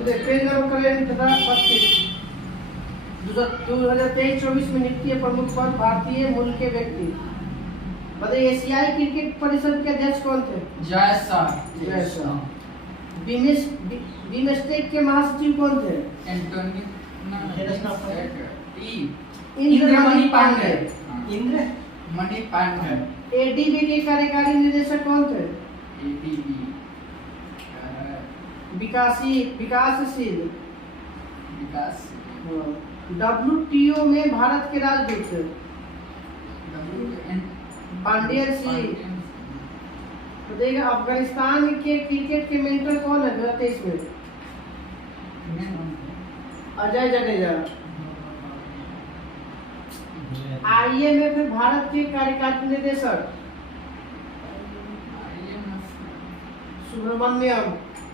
Page number करें तथा 2023-24 में निफ्टी प्रमुख पद भारतीय मूल के व्यक्ति। बताइए एशियाई क्रिकेट परिषद के अध्यक्ष कौन थे? जय शाह। बिमस्टेक के महासचिव कौन थे? इंद्रमणि पांडे। मणि पांडे। एडीबी के कार्यकारी निदेशक कौन थे? विकासशील। WTO में भारत के राजदूत थे? पांड्यन सिंह। तो देखिए अफगानिस्तान के क्रिकेट के मेंटर कौन है 2023 में? अजय जडेजा। IMF में भारत के कार्यकारी निदेशक सुब्रमण्यम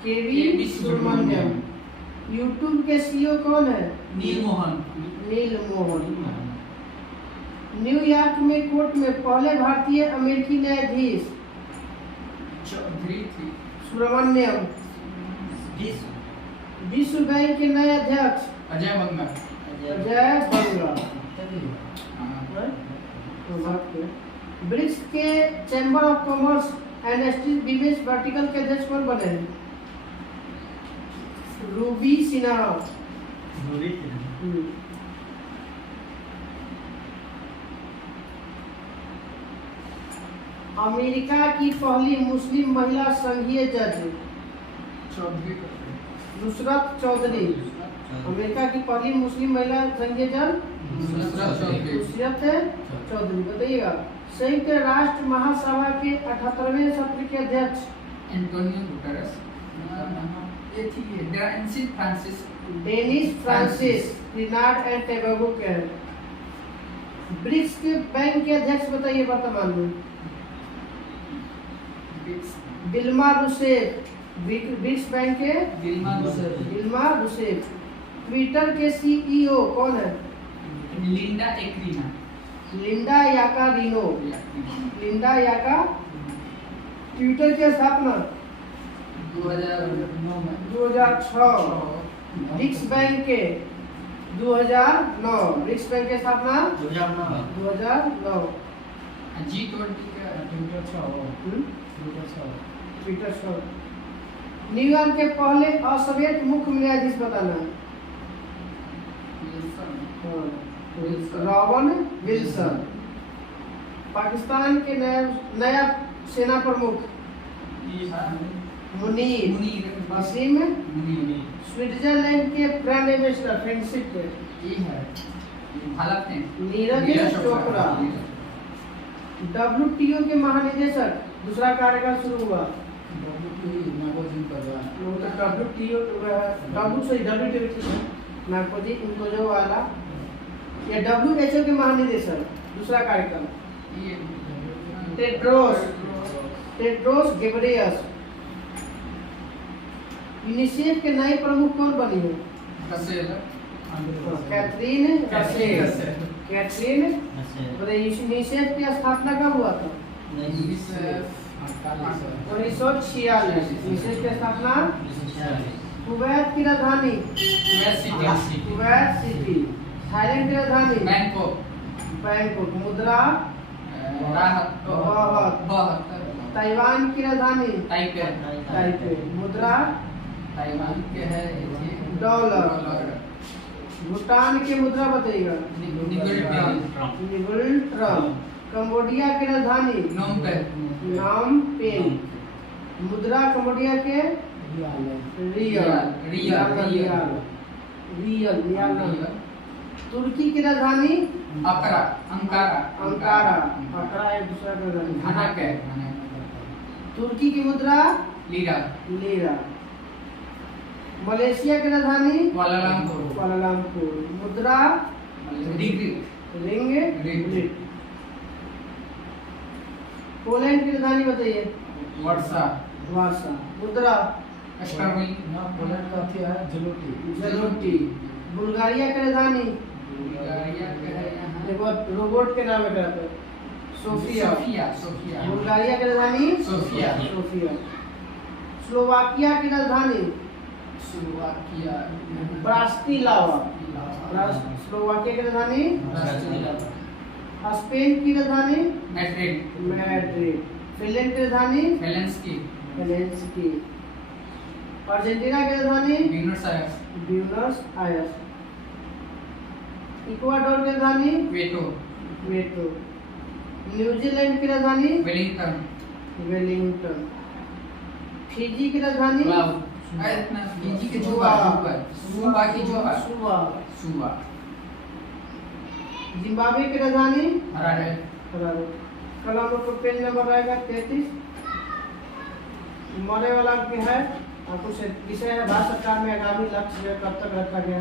केवी सुब्रमण्यम। YouTube के CEO कौन है? नील मोहन। न्यूयॉर्क में कोर्ट में पहले भारतीय अमेरिकी न्यायाधीश सुब्रमण्यम। विश्व बैंक के नए अध्यक्ष अजय बंगा। ब्रिक्स के chamber of commerce and industries business vertical के अध्यक्ष कौन बने हैं? रूबी सिन्हा। अमेरिका की पहली मुस्लिम महिला संघीय जज नुसरत चौधरी। अमेरिका की पहली मुस्लिम महिला संघीय जज नुसरत चौधरी। बताइएगा संयुक्त राष्ट्र महासभा के 78वें सत्र के अध्यक्ष Antonio Guterres. Dennis Francis Trinidad and Tobago के हैं। ब्रिक्स के बैंक के अध्यक्ष बताइए वर्तमान में? Dilma Rousseff. ब्रिक्स बैंक के दिल्मा रूसेफ। ट्विटर के CEO कौन है? Linda Yaccarino. ट्विटर की स्थापना 2006। ब्रिक्स बैंक के 2009। ब्रिक्स बैंक की स्थापना 2009। G20 Twitter 6। न्यूयॉर्क के पहले असोवियत मुख्य न्यायाधीश बताना। Robert Wilson. पाकिस्तान के नया सेना प्रमुख मुनीर वसीम। स्विट्जरलैंड के prime minister friendship Neeraj Chopra. WTO के महानिदेशक दूसरा कार्यकाल शुरू हुआ। WTO नागपुरी उनको जो वाला या WHO के महानिदेशक दूसरा कार्यकाल टेड्रोस गेब्रेयस। यूनिसेफ के नए प्रमुख कौन बनी है? Catherine Russell. यूनिसेफ की स्थापना कब हुआ था? 1946। यूनिसेफ की स्थापना। कुवैत की राजधानी कुवैत सिटी। थाईलैंड की राजधानी बैंकॉक। मुद्रा ताइवान की राजधानी ताइपे। मुद्रा ताइवान के है डॉलर। भूटान की मुद्रा बताइएगा? निगुल ट्रम। कंबोडिया की राजधानी नॉम पेन। मुद्रा कंबोडिया के रियल। तुर्की की राजधानी अंकारा एक दूसरा राजधानी। तुर्की की मुद्रा लीरा। मलेशिया की राजधानी कुआलालंपुर। मुद्रा रिंग। पोलैंड की राजधानी बताइए? वार्सा। मुद्रा जलोटी। बुल्गारिया की राजधानी रोबोट के नाम है सोफिया। बुल्गारिया की राजधानी सोफिया। स्लोवाकिया की राजधानी स्लोवाकिया ब्रातिस्लावा। स्लोवाकिया की राजधानी स्पेन की राजधानी मैड्रिड मैड्रिड। फिनलैंड की राजधानी हेलेंसिकी हेलेंसिकी। अर्जेंटीना की राजधानी Buenos Aires Buenos Aires. Ecuador की राजधानी क्वेटो क्वेटो। न्यूजीलैंड की राजधानी वेलिंगटन वेलिंगटन। फिजी की राजधानी फिजी के जुबा सुबा की जुबा सुबा। सुबा जिम्बाब्वे की राजधानी हरारे हरारे। कल हम लोग को पेज नंबर रहेगा 33। मरने वाला के है आपको से विषय है भारत सरकार में आगामी लक्ष्य जो है कब तक रखा गया।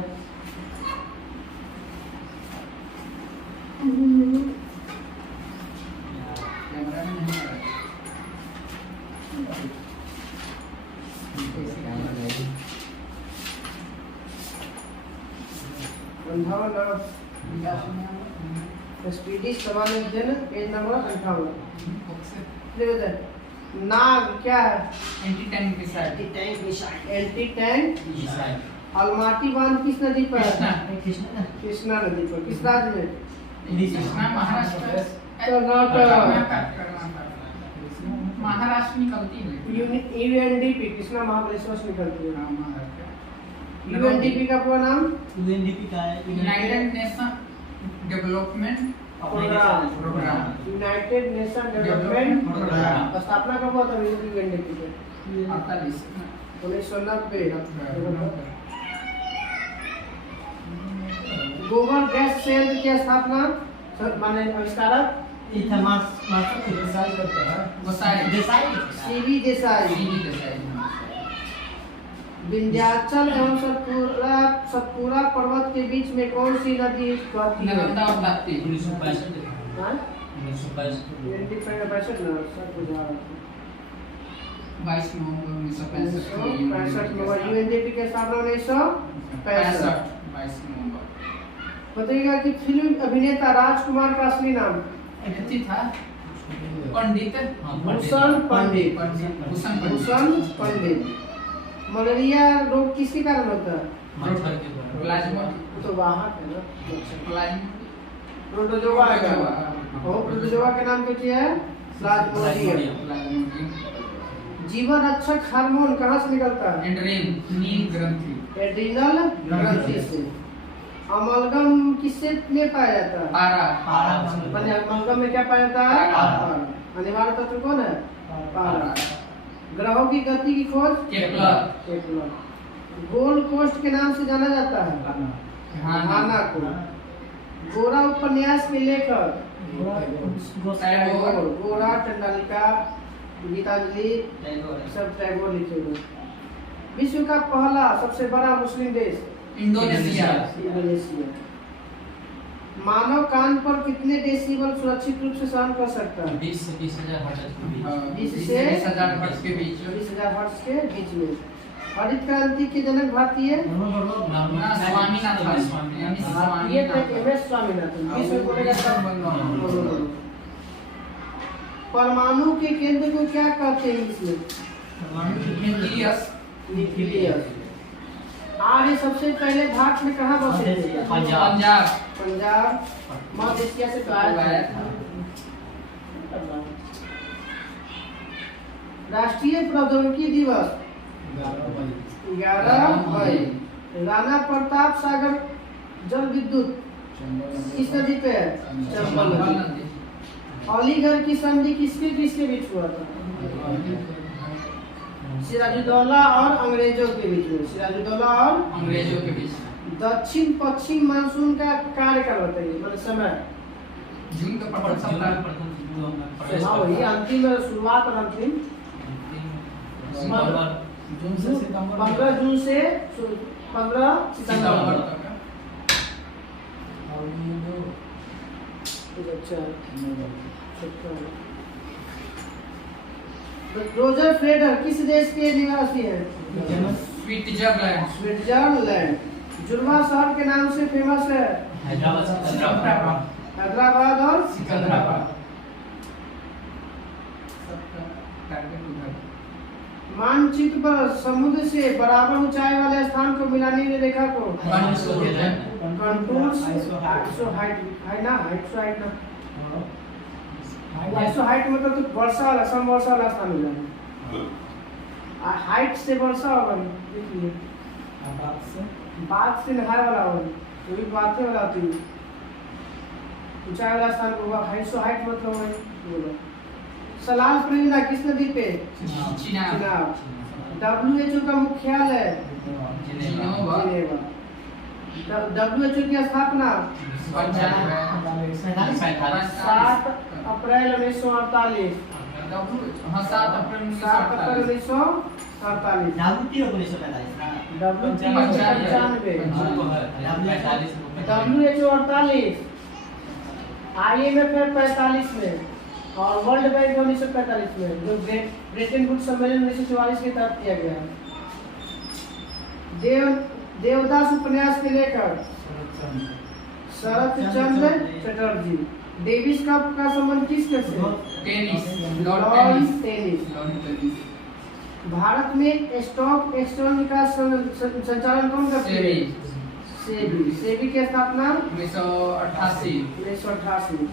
कैमरा में नहीं आ रहा स्पीडी सवाल पेज नंबर 58। नाग क्या है? Anti tank missile anti tank. Almaty बांध किस नदी पर है? कृष्णा कृष्णा नदी पर। किस राज्य में? कृष्णा महाराष्ट्र महाराष्ट्र निकलती है यूएनडीपी कृष्णा महाबलेश्वर से निकलती है। यूएनडीपी का पूरा नाम यूएनडीपी का है United Nation development programme. Programme United Nation development programme. स्थापना कब हुआ था यूएनडीपी के? 1990। गोबर गैस संयंत्र की स्थापना माने आविष्कारक सीवी देसाई। विंध्याचल एवं सतपुरा पर्वत के बीच में कौन सी नदी बहती है? नर्मदा और ताप्ती 1965 हाँ? 1965 22 नवंबर 1965 में हुआ। यूएनडीपी के स्थापना 1965। 22 नवंबर बताइएगा कि फिल्म अभिनेता राजकुमार का असली नाम? अतिथि था पंडित भूषण पंडित। भूषण पंडित। मलेरिया रोग किसके कारण होता है? प्लाज्मोडियम तो वाहक है ना। प्लाज्मोडियम प्रोटोजोआ है। और प्रोटोजोआ के नाम क्या है? प्लाज्मोडियम। जीवन रक्षक हार्मोन कहाँ से निकलता है? एड्रेन नील ग्रंथि एड्रिनल ग्रंथि से। अमलगम किससे में पाया जाता है? पारा अमलगम में क्या पाया जाता है? पारा। अनिवार्य तत्व कौन है? पारा। ग्रहों की गति की खोज केपलर। गोल्ड कोस्ट के नाम से जाना जाता है घाना को। गोरा उपन्यास के लेखक टैगोर। गोरा चंडालिका गीतांजलि सब टैगोर लिखे हुए। विश्व का पहला सबसे बड़ा मुस्लिम देश? Indonesia Indonesia. मानव कान पर कितने डेसिबल सुरक्षित रूप से सहन कर सकता है? 20 से 20,000 हर्ट्ज 20 से 20,000 हर्ट्ज के बीच 20,000 हर्ट्ज के बीच में। हरित क्रांति के जनक भारतीय स्वामीनाथन भारतीय तक एमएस स्वामीनाथन। विश्व बोलेगा सब। परमाणु के केंद्र को क्या कहते हैं इसमें? न्यूक्लियस। आर्य सबसे पहले भारत में कहाँ बसे थे? पंजाब। मध्य एशिया से आया था। राष्ट्रीय प्रौद्योगिकी दिवस 11 मई। राणा प्रताप सागर जल विद्युत किस नदी पे है? चंबल नदी। अलीगढ़ की संधि किसके किसके बीच हुआ था? सिराजुद्दौला और अंग्रेजों के बीच में। सिराजुद्दौला और अंग्रेजों के बीच। दक्षिण पश्चिम मानसून का कार्यकाल बताइए मतलब समय। जून का प्रथम सप्ताह हाँ वही अंतिम शुरुआत और अंतिम। जून से सितंबर 15 जून से 15 सितंबर तक। अच्छा। रोजर फेडरर किस देश के निवासी हैं? स्विट्जरलैंड। स्विट्जरलैंड। जुर्मा शहर के नाम से फेमस है? हैदराबाद और सिकंदराबाद। मानचित्र पर समुद्र से बराबर ऊंचाई वाले स्थान को मिलाने की रेखा को कंटूर्स आइसो हाइट है ना, हाइट ना, आइसो हाइट मतलब तो वर्षा वाला समवर्षा वाला स्थान हो जाएगा। हाइट से वर्षा होगा, देखिए बात से नहाय वाला होगा, वो भी बातें वाला होती है। ऊंचाई वाला स्थान होगा, हाइसो हाइट मतलब है बोलो। सलाल परियोजना किस नदी पे? चिनाब। WHO का मुख्यालय जिनेवा। WHO की स्थापना 7 अप्रैल 1948। 7 अप्रैल 1948। WHO 48, IMF 45 में और वर्ल्ड बैंक 1945 में, जो ब्रेटन वुड्स सम्मेलन 1944 के तहत किया गया। देवदास उपन्यास के लेखक शरत चंद्र चटर्जी। डेविस कप का संबंध किसके से? Lord tennis. भारत में स्टॉक एक्सचेंज का संचालन कौन करते हैं? सेबी। सेबी की स्थापना 1988।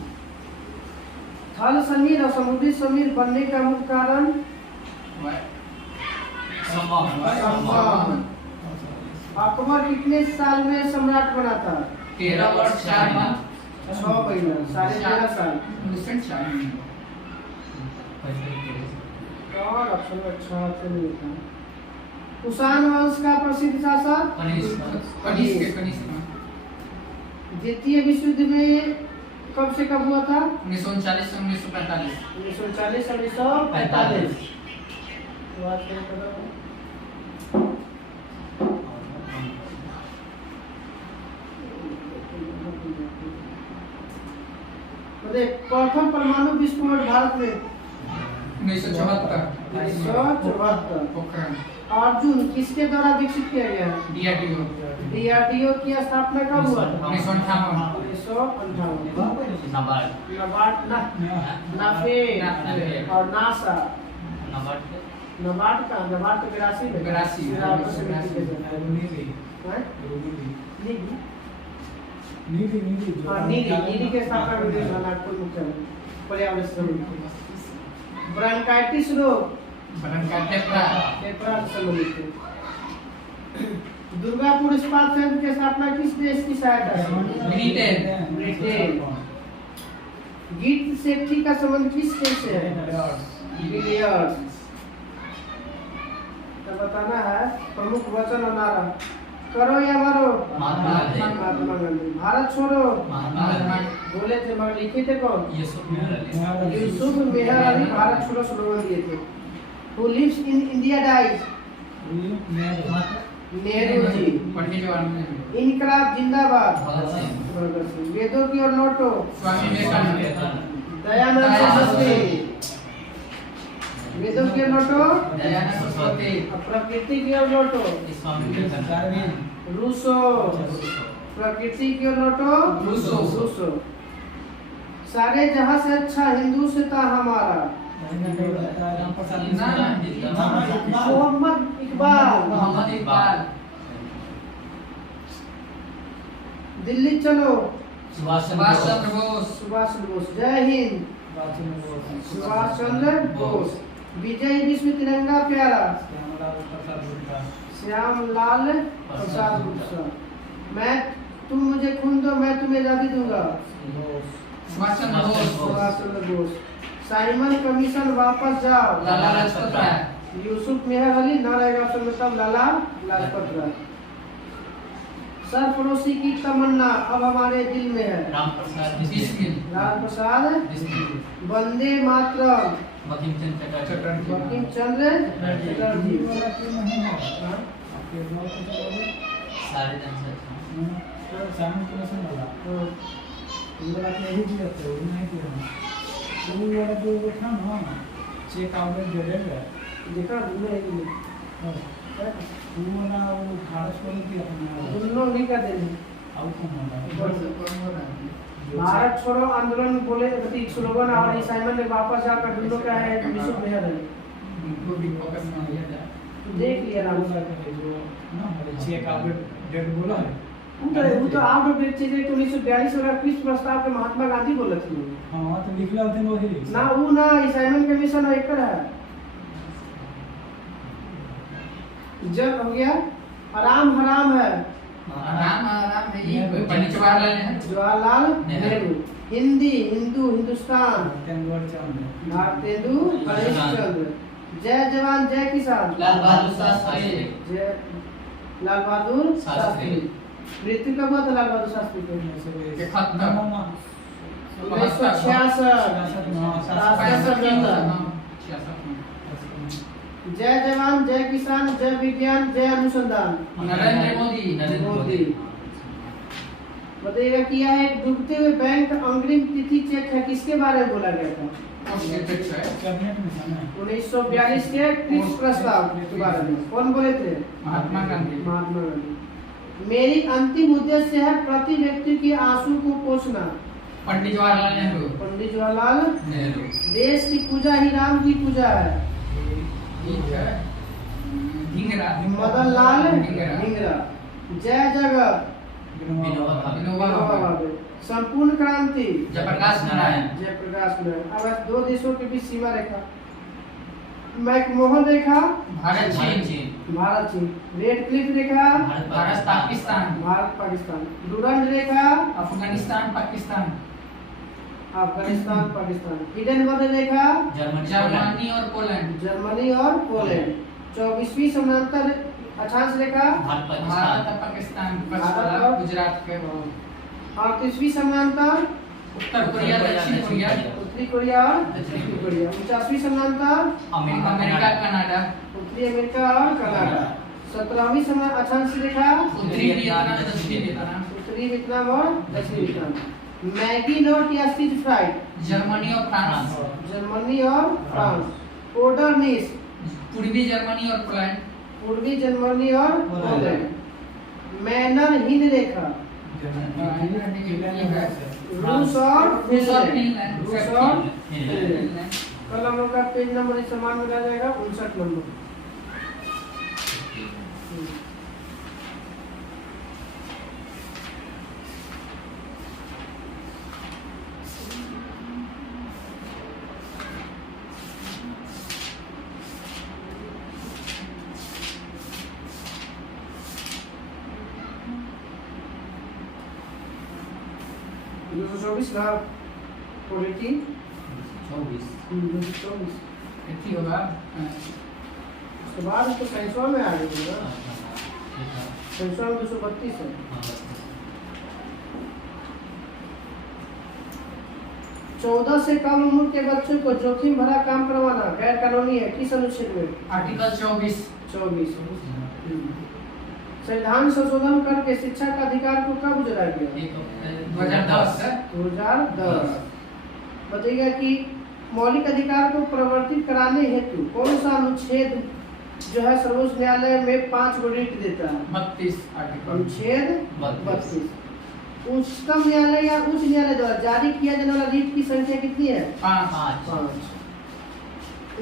थल समीर और समुद्री समीर बनने का मुख्य कारण अकबर कितने साल में सम्राट बना था? 13 वर्ष 4 माह 6 महीना, 13.5 साल। और ऑप्शन अच्छा से नहीं था। कुषाण वंश का प्रसिद्ध शासक कनिष्क। द्वितीय विश्व युद्ध में कब से कब हुआ था? 1939 से 1945। 1940 से 1945। प्रथम परमाणु विस्फोट भारत में 1974। पोखरण। अर्जुन किसके द्वारा विकसित किया गया? DRDO की स्थापना कब हुआ? 1958। नबार्ड नाफे और नासा। नबार्ड का 82 में 82 नीति के स्थापना नागपुर मुख्यालय पर्यावरण समिति। ब्रांकाइटिस रोग टेपरा से संबंधित है। दुर्गापुर इस्पात संयंत्र की स्थापना किस देश की सहायता से? ब्रिटेन। गीत सेठी का संबंध किस देश से है? बिलियर्ड्स। तो बताना है प्रमुख वचन और नारा। करो या मरो महात्मा गांधी। भारत छोड़ो बोले थे मगर लिखे थे कौन? यूसुफ मेहर अली भारत छोड़ो स्लोगन दिए थे। Who lives in India dies? Nehru ji. इनकलाब जिंदाबाद। वेदों की ओर लौटो। दयानंद सरस्वती। वेदों की ओर लौटो। प्रकृति की ओर लौटो। रूसो। प्रकृति की ओर लौटो। रूसो। सारे जहां से अच्छा हिंदू से था हमारा। मोहम्मद इकबाल। दिल्ली चलो। सुभाष चंद्र बोस। जय हिंद। सुभाष चंद्र बोस। विजय विश्व तिरंगा प्यारा। श्याम लाल प्रसाद गुप्ता। मैं तुम मुझे खून दो मैं तुम्हें आजादी दूंगा। सुभाष चंद्र बोस। साइमन कमीशन वापस जाओ। लाला लाजपत राय। यूसुफ मेहर अली ना रहेगा ऑप्शन में तब लाला लाजपत राय। सरफरोशी की तमन्ना अब हमारे दिल में है। राम प्रसाद। वंदे मातरम। बंकिम चंद्र चटर्जी। सारे जन चेक आउट जोड़ेगा देखा वो भारत को नहीं अपना दोनों नहीं कर देंगे। आउट भारत छोड़ो आंदोलन बोले स्लोगन और साइमन ने वापस जाकर दोनों क्या है? यूसुफ मेहर अली। इनको भी फोकस में लिया जाए। देख लिया आराम से। जो ना हमारे 6 का डेट बोला है। वो तो आउट ऑफ डेट चीज है। 1942 वाला क्विज प्रस्ताव के महात्मा गांधी बोले थे। हाँ तो लिखला थे वही ना वो ना साइमन कमीशन एक है। जब हो गया आराम हराम है। आराम आराम है ये पंडित जवाहरलाल नेहरू। जवाहरलाल नेहरू। हिंदी हिंदू हिंदुस्तान। तेंदुलकर भारतेंदु हरीश चंद्र। जय जवान जय किसान। लाल बहादुर शास्त्री। जय लाल बहादुर शास्त्री। मृत्यु कब हुआ था लाल बहादुर शास्त्री को? 1966। जय जवान जय किसान जय विज्ञान जय अनुसंधान। नरेंद्र मोदी। बताइएगा किया है डूबते हुए बैंक अग्रिम तिथि चेक है किसके बारे में बोला गया था? कैबिनेट मिशन है। 1942 के क्रिप्स प्रस्ताव के बारे में कौन बोले थे? महात्मा गांधी। महात्मा गांधी। मेरी अंतिम उद्देश्य है प्रति व्यक्ति के आंसू को पोंछना। पंडित जवाहरलाल नेहरू। पंडित जवाहरलाल नेहरू। देश की पूजा ही राम की पूजा है। ठीक है। ढींगरा। मदन लाल ढींगरा। ढींगरा। जय जगत विनोबा भावे। विनोबा भावे। संपूर्ण क्रांति जयप्रकाश नारायण। जयप्रकाश नारायण। अब दो देशों के बीच सीमा रेखा मैकमोहन रेखा भारत चीन। भारत चीन। रेड क्लिफ रेखा भारत पाकिस्तान। भारत पाकिस्तान। डूरंड रेखा अफगानिस्तान पाकिस्तान। अफगानिस्तान पाकिस्तान। हिडेनबर्ग रेखा जर्मनी और पोलैंड। जर्मनी और पोलैंड। 24वीं समानांतर अक्षांश रेखा भारत और पाकिस्तान। भारत और गुजरात के। 38वीं समानांतर उत्तर कोरिया दक्षिण कोरिया। उत्तरी कोरिया और दक्षिण कोरिया। 49वीं समानांतर अमेरिका कनाडा। उत्तरी अमेरिका और कनाडा। 17वीं समानांतर अक्षांश रेखा उत्तरी वियतनाम दक्षिणी वियतनाम। उत्तरी वियतनाम और दक्षिणी वियतनाम। मैगी नोट या स्टीज फ्राइड जर्मनी और फ्रांस। जर्मनी और फ्रांस। ओडरनिस पूर्वी जर्मनी और पोलैंड। पूर्वी जर्मनी और पोलैंड। मैनर हिंद रेखा रूस और फिनलैंड। रूस और फिनलैंड। कल हम लोग का पेज नंबर इस समान में आ जाएगा 59 नंबर। ना क्वालिटी 224 कितनी होगा? उसके बाद उसको सेंसर में आ गई ना सेंसर में 232 है। 14 से कम उम्र के बच्चों को जोखिम भरा काम करवाना गैर कानूनी है। किस अनुच्छेद में? आर्टिकल 24। संविधान संशोधन करके शिक्षा का अधिकार को कब गुजरा गया? 2010। बताइएगा कि मौलिक अधिकार को परिवर्तित कराने हेतु कौन सा अनुच्छेद जो है सर्वोच्च न्यायालय में 5 गो रीट देता है? 32 आर्टिकल। अनुच्छेद 32। उच्चतम न्यायालय या उच्च न्यायालय द्वारा जारी किया जाने वाला रीट की संख्या कितनी है? 5।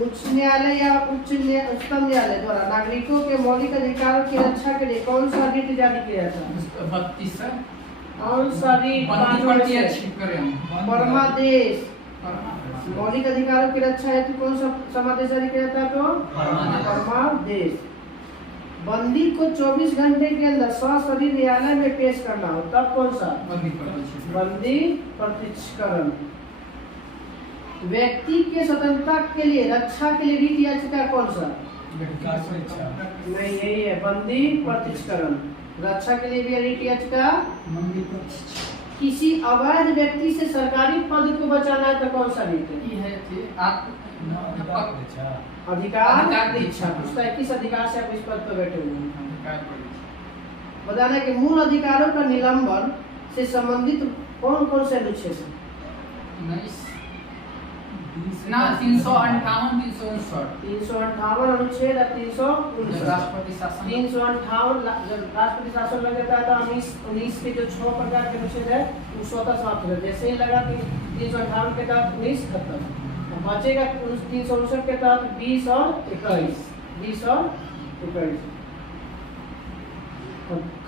उच्च न्यायालय या उच्चतम न्यायालय द्वारा नागरिकों के मौलिक अधिकारों की रक्षा के लिए कौन सा रीट जारी किया जाता है? 32 कौन सा रीट? परमादेश। मौलिक अधिकारों की रक्षा हेतु कौन सा समादेश जारी किया जाता है? तो परमादेश। बंदी को 24 घंटे के अंदर सशरीर न्यायालय में पेश करना हो तब कौन सा? बंदी प्रत्यक्षकरण। व्यक्ति के स्वतंत्रता के लिए रक्षा के लिए रीट याचिका कौन सा? नहीं, यही है बंदी प्रत्यक्षकरण। रक्षा के लिए भी रीट याचिका। किसी अवैध व्यक्ति से सरकारी पद को बचाना है तो कौन सा रीट है? अधिकार दीक्षा। पूछता है किस अधिकार से आप इस पद पर बैठे हुए हैं? बताना कि मूल अधिकारों का निलंबन से संबंधित कौन कौन से अनुच्छेद हैं? 358 अनुच्छेद और 359। राष्ट्रपति शासन। 358 जब राष्ट्रपति शासन लग जाता है तो 19 के जो 6 प्रकार के अनुच्छेद है वो स्वतः समाप्त हो जाते हैं। जैसे ही लगा कि 358 के तहत 19 खत्म। बचेगा 359 के तहत 20 और 21, 20 और 21।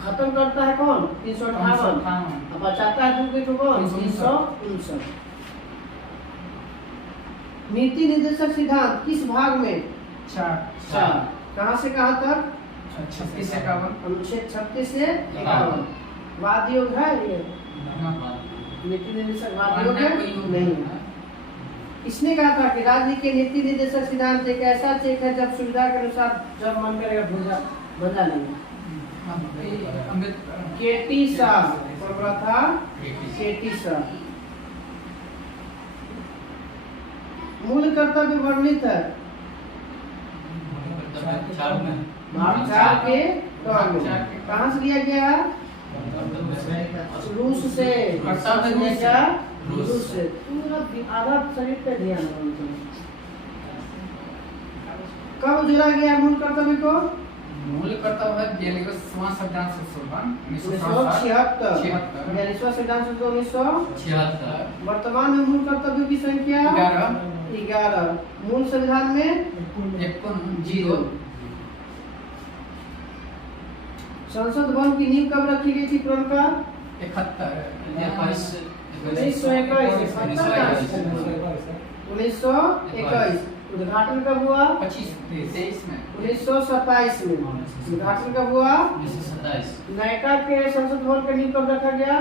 खत्म करता है कौन? 358। अब बचाता है दूसरे को कौन? 359। नीति निर्देशक सिद्धांत किस भाग में? 4। कहाँ से कहाँ तक? 36 से 51। अनुच्छेद 36 से 51। वाद योग है ये? नीति निर्देशक वाद योग है? नहीं। इसने कहा था कि राज्य के नीति निर्देशक सिद्धांत एक ऐसा चेक है जब सुविधा के अनुसार जब मन करेगा बदला लेंगे। केटी शाह बोला था, केटी शाह। मूल कर्तव्य वर्णित है भाग 4 के दौर में। कहाँ से लिया गया है? रूस से। रूस से। पूरा आधा शरीर पे ध्यान है। कब जोड़ा गया मूल कर्तव्य को? मूल कर्तव्य है 42वां संविधान संशोधन 1976। 42वां संविधान संशोधन 1976। वर्तमान में मूल कर्तव्यों की संख्या 11। मूल संविधान में 0। संसद भवन की नींव कब रखी गई थी? प्रण का 1921। उद्घाटन कब हुआ? 23 में। 1927 में। उद्घाटन कब हुआ? 1927। नयका के संसद भवन का नींव कब रखा गया?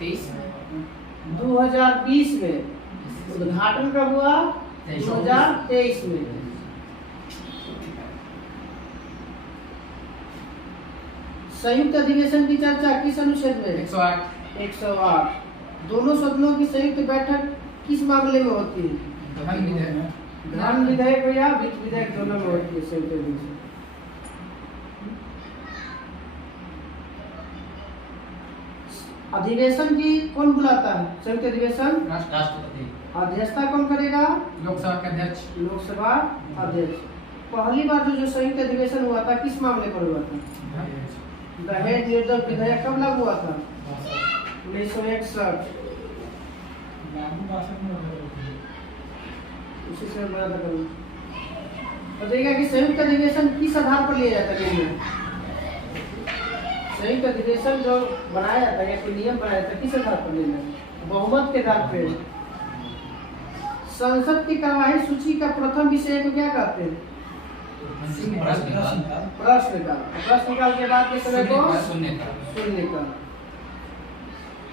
23 में। 2020 में। उद्घाटन कब हुआ? 2023 में। संयुक्त अधिवेशन की चर्चा किस अनुच्छेद में? 108। दोनों सदनों की संयुक्त बैठक किस मामले में होती है? धन विधेयक या वित्त विधेयक दोनों में होती है संयुक्त अधिवेशन। अधिवेशन की कौन बुलाता है? संयुक्त अधिवेशन राष्ट्रपति। अध्यक्षता कौन करेगा? लोकसभा के अध्यक्ष। लोकसभा अध्यक्ष। पहली बार जो संयुक्त अधिवेशन हुआ था किस मामले पर हुआ था? दहेज निर्दल विधेयक कब लागू हुआ था? 1961। उसी से बड़ा था करूँ। बताइएगा कि संयुक्त अधिवेशन किस आधार पर लिया जाता है? संयुक्त अधिवेशन जो बनाया जाता है या कोई नियम बनाया जाता है किस आधार पर लिया जाता है? बहुमत के आधार पर। संसद की कार्यवाही सूची का प्रथम विषय को क्या कहते हैं? प्रश्नकाल के बाद के समय को शून्यकाल।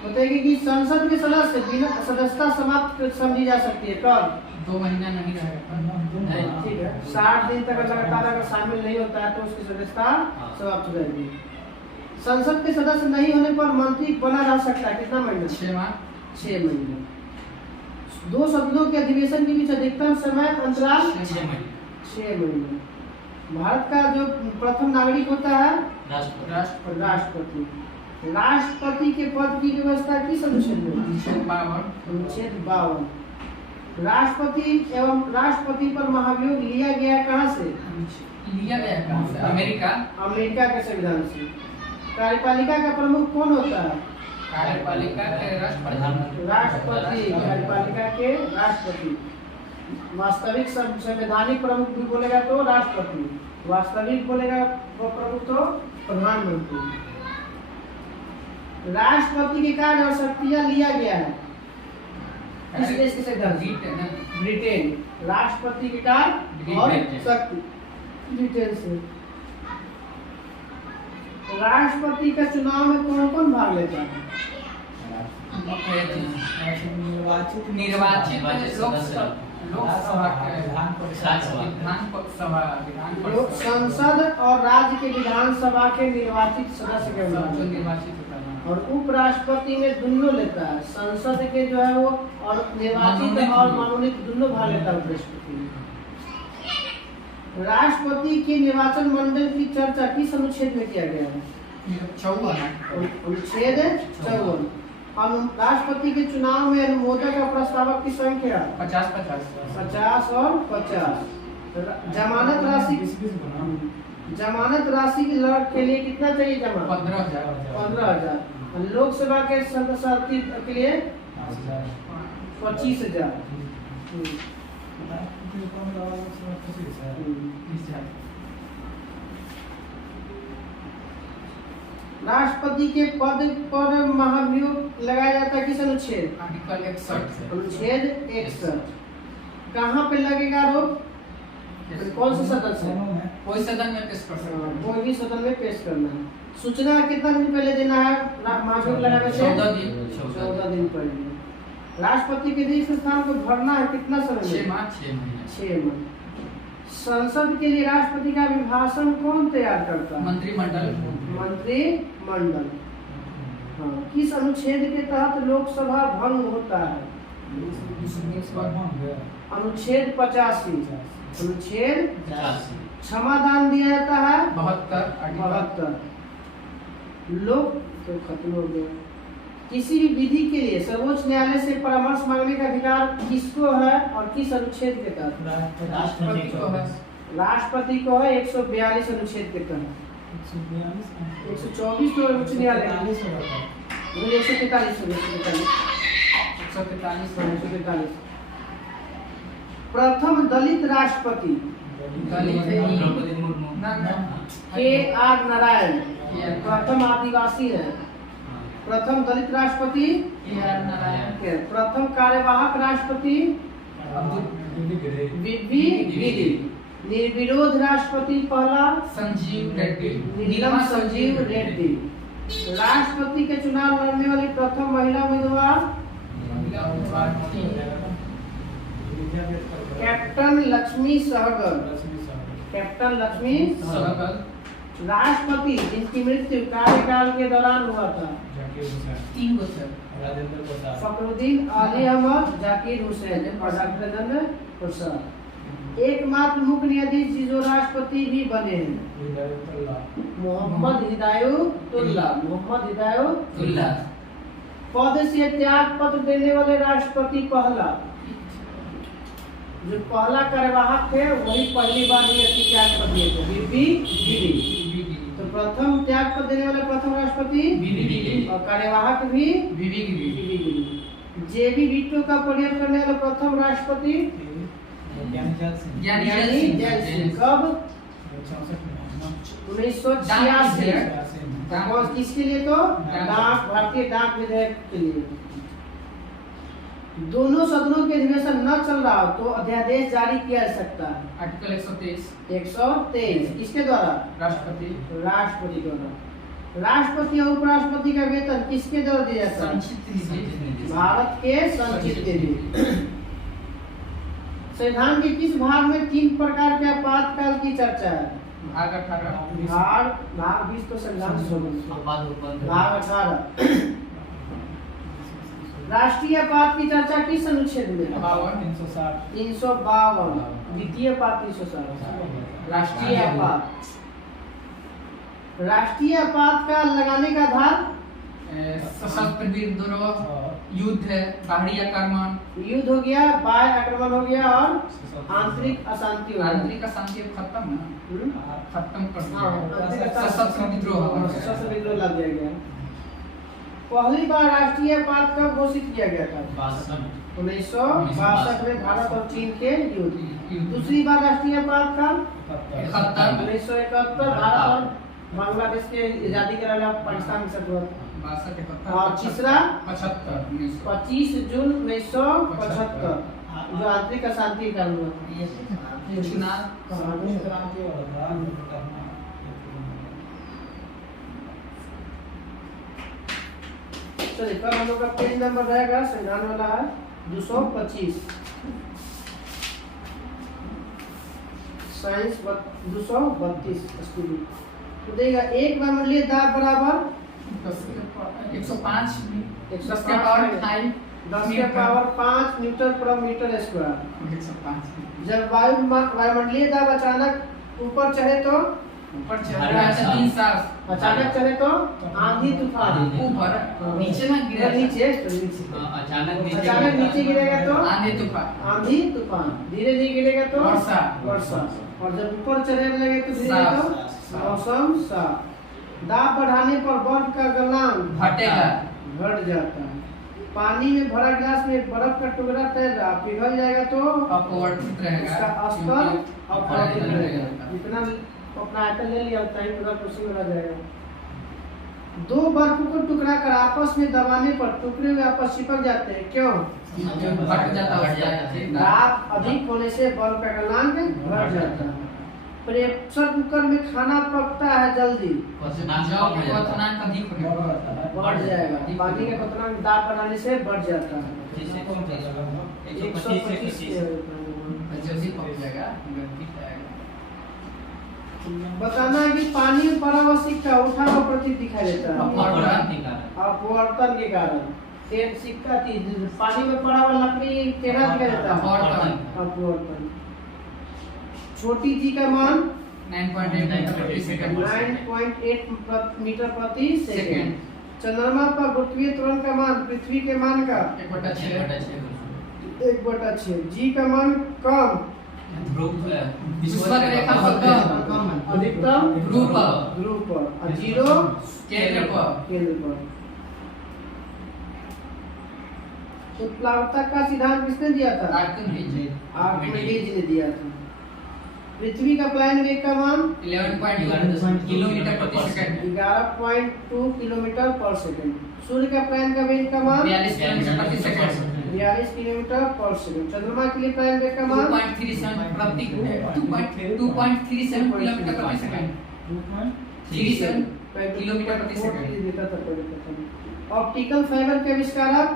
बताइए कि संसद के सदस्य बिना सदस्यता समाप्त समझी जा सकती है कब? 2 महीना नहीं रहेगा। ठीक है। 60 दिन तक लगातार अगर शामिल नहीं होता है तो उसकी सदस्यता समाप्त हो जाएगी। संसद के सदस्य नहीं होने पर मंत्री बना रह सकता है कितना महीना? 6 माह। 6 महीने। 2 सदनों के अधिवेशन के बीच अधिकतम समय अंतराल 6 महीने। भारत का जो प्रथम नागरिक होता है राष्ट्रपति। राष्ट्रपति के पद की व्यवस्था किस अनुच्छेद में? अनुच्छेद 52। राष्ट्रपति एवं राष्ट्रपति पर महाभियोग लिया गया कहाँ से? लिया गया कहाँ से? अमेरिका के संविधान से। कार्यपालिका का प्रमुख कौन होता है? कार्यपालिका के राष्ट्रपति। कार्यपालिका के राष्ट्रपति। वास्तविक संवैधानिक प्रमुख भी बोलेगा तो राष्ट्रपति, वास्तविक बोलेगा वो प्रमुख तो प्रधानमंत्री। राष्ट्रपति के कार्य और शक्तियां लिया गया है किस देश के संविधान? ब्रिटेन। राष्ट्रपति के कार्य और शक्ति ब्रिटेन से। राष्ट्रपति का चुनाव में कौन कौन भाग लेता है? निर्वाचित लोकसभा संसद और राज्य के विधानसभा के निर्वाचित सदस्य के निर्वाचित होता है। और उपराष्ट्रपति में दोनों लेता है। संसद के जो है वो और निर्वाचित और मनोनीत दोनों भाग लेता है उपराष्ट्रपति में। राष्ट्रपति के निर्वाचन मंडल की चर्चा किस अनुच्छेद में किया गया है? 54। अनुच्छेद 54। राष्ट्रपति के चुनाव में अनुमोदक और प्रस्तावक की संख्या 50 और 50। जमानत राशि के लिए कितना चाहिए जमा? 15,000। लोकसभा के सदस्य के लिए 25,000। राष्ट्रपति को हम लोग सब खुशी से राष्ट्रपति के पद पर महाभियोग लगाया जाता है किस अनुच्छेद? आर्टिकल 61 अनुच्छेद 61। कहाँ पे लगेगा आरोप? कौन सा सदन से? कोई सदन में पेश कर सकता है। कोई भी सदन में पेश करना है। सूचना कितना दिन पहले देना है? महाभियोग लगाने से 14 दिन पहले। राष्ट्रपति के निज स्थान को भरना है कितना समय? 6 माह 6 महीने। 6 माह। संसद के लिए राष्ट्रपति का अभिभाषण कौन तैयार करता है? मंत्रिमंडल। मंत्रिमंडल। हाँ, किस अनुच्छेद के तहत लोकसभा भंग होता है? अनुच्छेद 85। अनुच्छेद 85। क्षमादान दिया जाता है 72। लोक तो खत्म हो गया। किसी भी विधि के लिए सर्वोच्च न्यायालय से परामर्श मांगने का अधिकार किसको है और किस अनुच्छेद के तहत? राष्ट्रपति को है। राष्ट्रपति को है 142 अनुच्छेद के तहत। 124 तो उच्च न्यायालय 143। 143। प्रथम दलित राष्ट्रपति द्रौपदी मुर्मू। के.आर. नारायण प्रथम आदिवासी है। प्रथम दलित राष्ट्रपति प्रथम कार्यवाहक राष्ट्रपति वीवी गिरी। निर्विरोध राष्ट्रपति पहला संजीव रेड्डी। नीलम संजीव रेड्डी। राष्ट्रपति के चुनाव लड़ने वाली प्रथम महिला उम्मीदवार कैप्टन लक्ष्मी सहगल। कैप्टन लक्ष्मी सहगल। राष्ट्रपति जिनकी मृत्यु कार्यकाल के दौरान हुआ था? 3 गो थे। फखरुद्दीन अली अहमद, जाकिर हुसैन और डॉक्टर राजेंद्र प्रसाद। एकमात्र मुख्य न्यायाधीश जो राष्ट्रपति भी बने हैं मोहम्मद हिदायतुल्लाह। मोहम्मद हिदायतुल्लाह। पद से त्याग पत्र देने वाले राष्ट्रपति पहला, जो पहला कार्यवाहक थे वही पहली बार ये त्याग पत्र दिए थे, वीवी गिरी। तो प्रथम त्याग पत्र देने वाले प्रथम राष्ट्रपति वीवी गिरी और कार्यवाहक भी वीवी गिरी। जेबी वीटो का प्रयोग करने वाला प्रथम राष्ट्रपति ज्ञानी जैल सिंह। कब? 1986। कौन किसके लिए? तो डाक, भारतीय डाक विधेयक के लिए। दोनों सदनों के अधिवेशन न चल रहा हो तो अध्यादेश जारी किया जा सकता है। आर्टिकल 123। 123 किसके द्वारा? राष्ट्रपति द्वारा। राष्ट्रपति और उपराष्ट्रपति का वेतन किसके द्वारा दिया जाता है? संचित निधि। भारत के संचित निधि। संविधान के किस भाग में 3 प्रकार के आपातकाल की चर्चा है? भाग 18। भाग 20 तो संविधान से भाग 18। राष्ट्रीय आपात की चर्चा किस अनुच्छेद में? 352। द्वितीय आपात 360। राष्ट्रीय आपात। राष्ट्रीय आपात का लगाने का आधार सशस्त्र विद्रोह, युद्ध है, बाहरी आक्रमण। युद्ध हो गया, बाह्य आक्रमण हो गया और आंतरिक अशांति हो गया। आंतरिक अशांति खत्म ना, खत्म कर दिया। सशस्त्र विद्रोह लग जाएगा। पहली बार राष्ट्रीय आपात कब घोषित किया गया था? 1962 में भारत और चीन के युद्ध। दूसरी बार राष्ट्रीय आपात का 1971 भारत और बांग्लादेश के आजादी के लिए पाकिस्तान के साथ हुआ था। और तीसरा 25 जून 1975 जो आंतरिक अशांति का हुआ था। चलिए कल हम लोग का पेज नंबर रहेगा संविधान वाला है 225। साइंस 232 स्टूडेंट तो देगा एक वायुमंडलीय दाब बराबर 105 10 के पावर 5 न्यूटन पर मीटर स्क्वायर। 105 जब वायुमंडलीय दाब अचानक ऊपर चढ़े तो अचानक चढ़े तो आंधी तूफान। ऊपर नीचे ना गिरे, नीचे अचानक नीचे गिरेगा तो आंधी तूफान। धीरे धीरे गिरेगा तो वर्षा। और जब ऊपर चढ़ने लगे तो धीरे तो मौसम साफ। दाब बढ़ाने पर बर्फ का गलनांक घटेगा, घट जाता है। पानी में भरा गिलास में बर्फ का टुकड़ा तैर रहा, पिघल जाएगा तो अपवर्तित रहेगा, उसका स्तर क्योंकि अपवर्तित अपवर्तित रहेगा। रहेगा। जितना अपना आयतन ले लिया टाइम बर्फ उसी में रह जाएगा। दो बर्फ को टुकड़ा कर आपस में दबाने पर टुकड़े हुए आपस चिपक जाते हैं, क्यों? फट जाता है। दाब अधिक होने से बर्फ का गलनांक बढ़ जाता है। प्रेशर कुकर में खाना पकता है जल्दी, जब क्वथनांक अधिक होगा, बढ़ जाएगा। पानी का क्वथनांक दाब बढ़ाने से बढ़ जाता है। 125 जल्दी पक जाएगा, गलती जाएगा। बताना है कि पानी में पड़ा हुआ सिक्का उठा हुआ प्रतीत दिखाई देता है अपवर्तन के कारण। एक सिक्का पानी में पड़ा हुआ लकड़ी टेढ़ा दिखाई देता है अपवर्तन। छोटी जी का मान 9.8 मीटर प्रति सेकंड। चंद्रमा पर गुरुत्वीय त्वरण का मान पृथ्वी के मान का 1/6। जी का मान कम, विषुवत रेखा से कम, अधिकतम ध्रुव पर और जीरो केंद्र पर। उत्प्लावकता का सिद्धांत किसने दिया था? आर्किमिडीज ने दिया था। पृथ्वी का प्लायन वेग का मान 11.1 किलोमीटर प्रति सेकंड, 11.2 किलोमीटर पर सेकंड। सूर्य का प्लायन का वेग का मान 42 किलोमीटर प्रति सेकंड, 42 किलोमीटर पर सेकंड। चंद्रमा के लिए प्लायन वेग का मान 2.37 किलोमीटर प्रति सेकंड, 2.37 किलोमीटर प्रति सेकंड। ऑप्टिकल फाइबर के आविष्कारक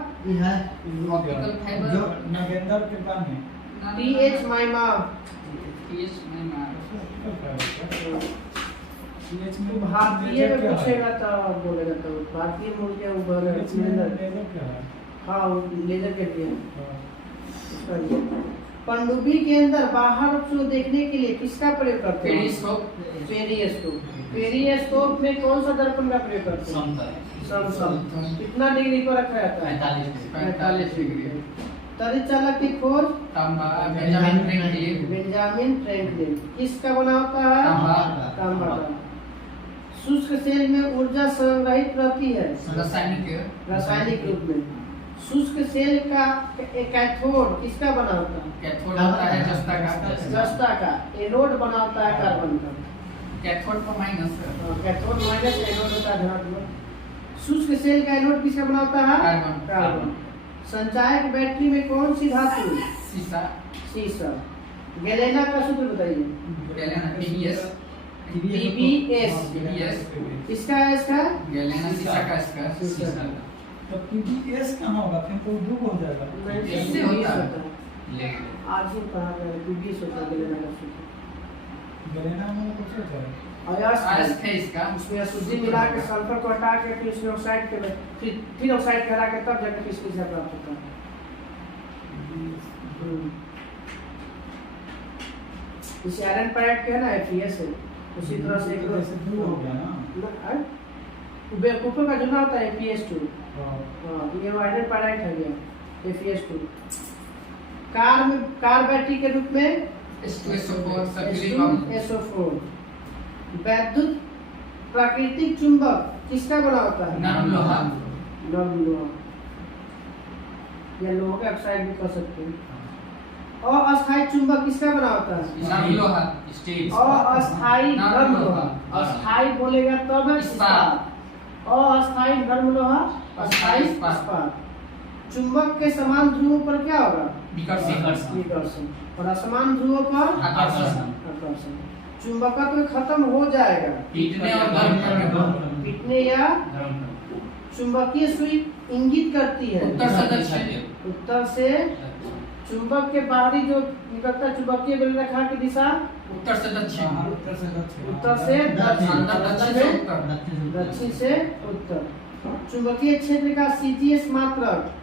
ऑप्टिकल फाइबर जो नागेंद्र के पास में टीएच माइमा। भारतीय में पूछेगा तो बोलेगा तो भारतीय मूल के ऊपर हाँ लेजर के लिए पनडुब्बी के अंदर बाहर को देखने के लिए किसका प्रयोग करते हैं? पेरिस्कोप। पेरिस्कोप में कौन सा दर्पण का प्रयोग करते हैं? समतल। कितना डिग्री पर रखा जाता है? 45 डिग्री। तरी चालक की खोज बेंजामिन फ्रैंकलिन। किसका बना होता है? तांबा का। शुष्क सेल में ऊर्जा संग्रहित रहती है रासायनिक रूप में। शुष्क सेल का कैथोड किसका बना होता है? कैथोड होता है जस्ता का। एनोड बना होता है कार्बन का। कैथोड को माइनस कैथोड माइनस एनोड होता है धनात्मक। शुष्क सेल का एनोड किसका बना होता है? कार्बन। संचायक बैटरी में कौन सी धातु? सीसा। गैलेना का सूत्र बताइए। TbS। किसका है इसका? सीसा का। तो TbS कहाँ होगा? फिर तो ध्रुव हो जाएगा। इससे होता है। आज ही पढ़ा गया TbS होता है गैलेना का सूत्र। गैलेना में कुछ होता है अयस्क है इसका। उसमें अशुद्धि मिला के सल्फर को हटा के फिर उसमें ऑक्साइड के फिर ऑक्साइड हटा के तब जाकर किसकी से प्राप्त होता है। इसे आयरन पैराइड के है ना FeS है। उसी तरह से एक ध्रुव हो गया ना। बेवकूफों का जुना होता है FeS2। हाँ ये आयरन पैराइड है गया FeS2। कार बैटरी के रूप में H2SO4। वैद्युत प्राकृतिक चुंबक किसका बना होता है? नरम लोहा। या लोहे का ऑक्साइड भी कह सकते हैं। अस्थायी चुंबक किसका बना होता है? नरम लोहा। अस्थायी नरम लोहा। अस्थायी बोलेगा तब इस्पात। अस्थायी नरम लोहा, अस्थायी इस्पात। चुंबक के समान ध्रुवों पर क्या होगा? विकर्षण। और असमान ध्रुवों पर आकर्षण। चुंबकत्व खत्म हो जाएगा पिटने या चुंबकीय सुई इंगित करती है उत्तर से। चुंबक के बाहरी जो निकलता चुंबकीय बेलरेखा की दिशा उत्तर से दक्षिण, दक्षिण से उत्तर। चुंबकीय क्षेत्र का CGS मात्रक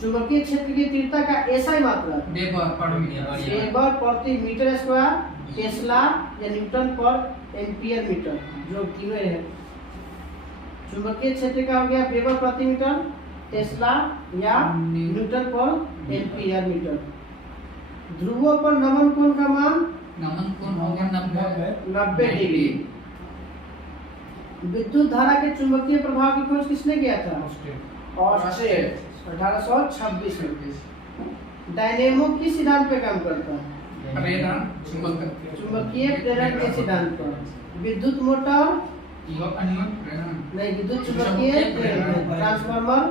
चुंबकीय क्षेत्र की तीव्रता का SI मात्रक वेबर प्रति मीटर स्क्वायर, टेस्ला या न्यूटन पर एम्पियर मीटर, जो तीनों है। चुंबकीय क्षेत्र का हो गया वेबर प्रति मीटर, टेस्ला या न्यूटन पर एम्पियर मीटर। ध्रुवों पर नमन कोण का मान 90 डिग्री। विद्युत धारा के चुंबकीय प्रभाव की खोज किसने किया था? ऑस्ट्रेट ऑस्ट्रेट 1826 में। डायनेमो किस सिद्धांत पे काम करता है? प्रेरण चुंबकीय प्रेरण के सिद्धांत पर। विद्युत मोटर प्रेरण नहीं, विद्युत चुंबकीय प्रेरण। ट्रांसफार्मर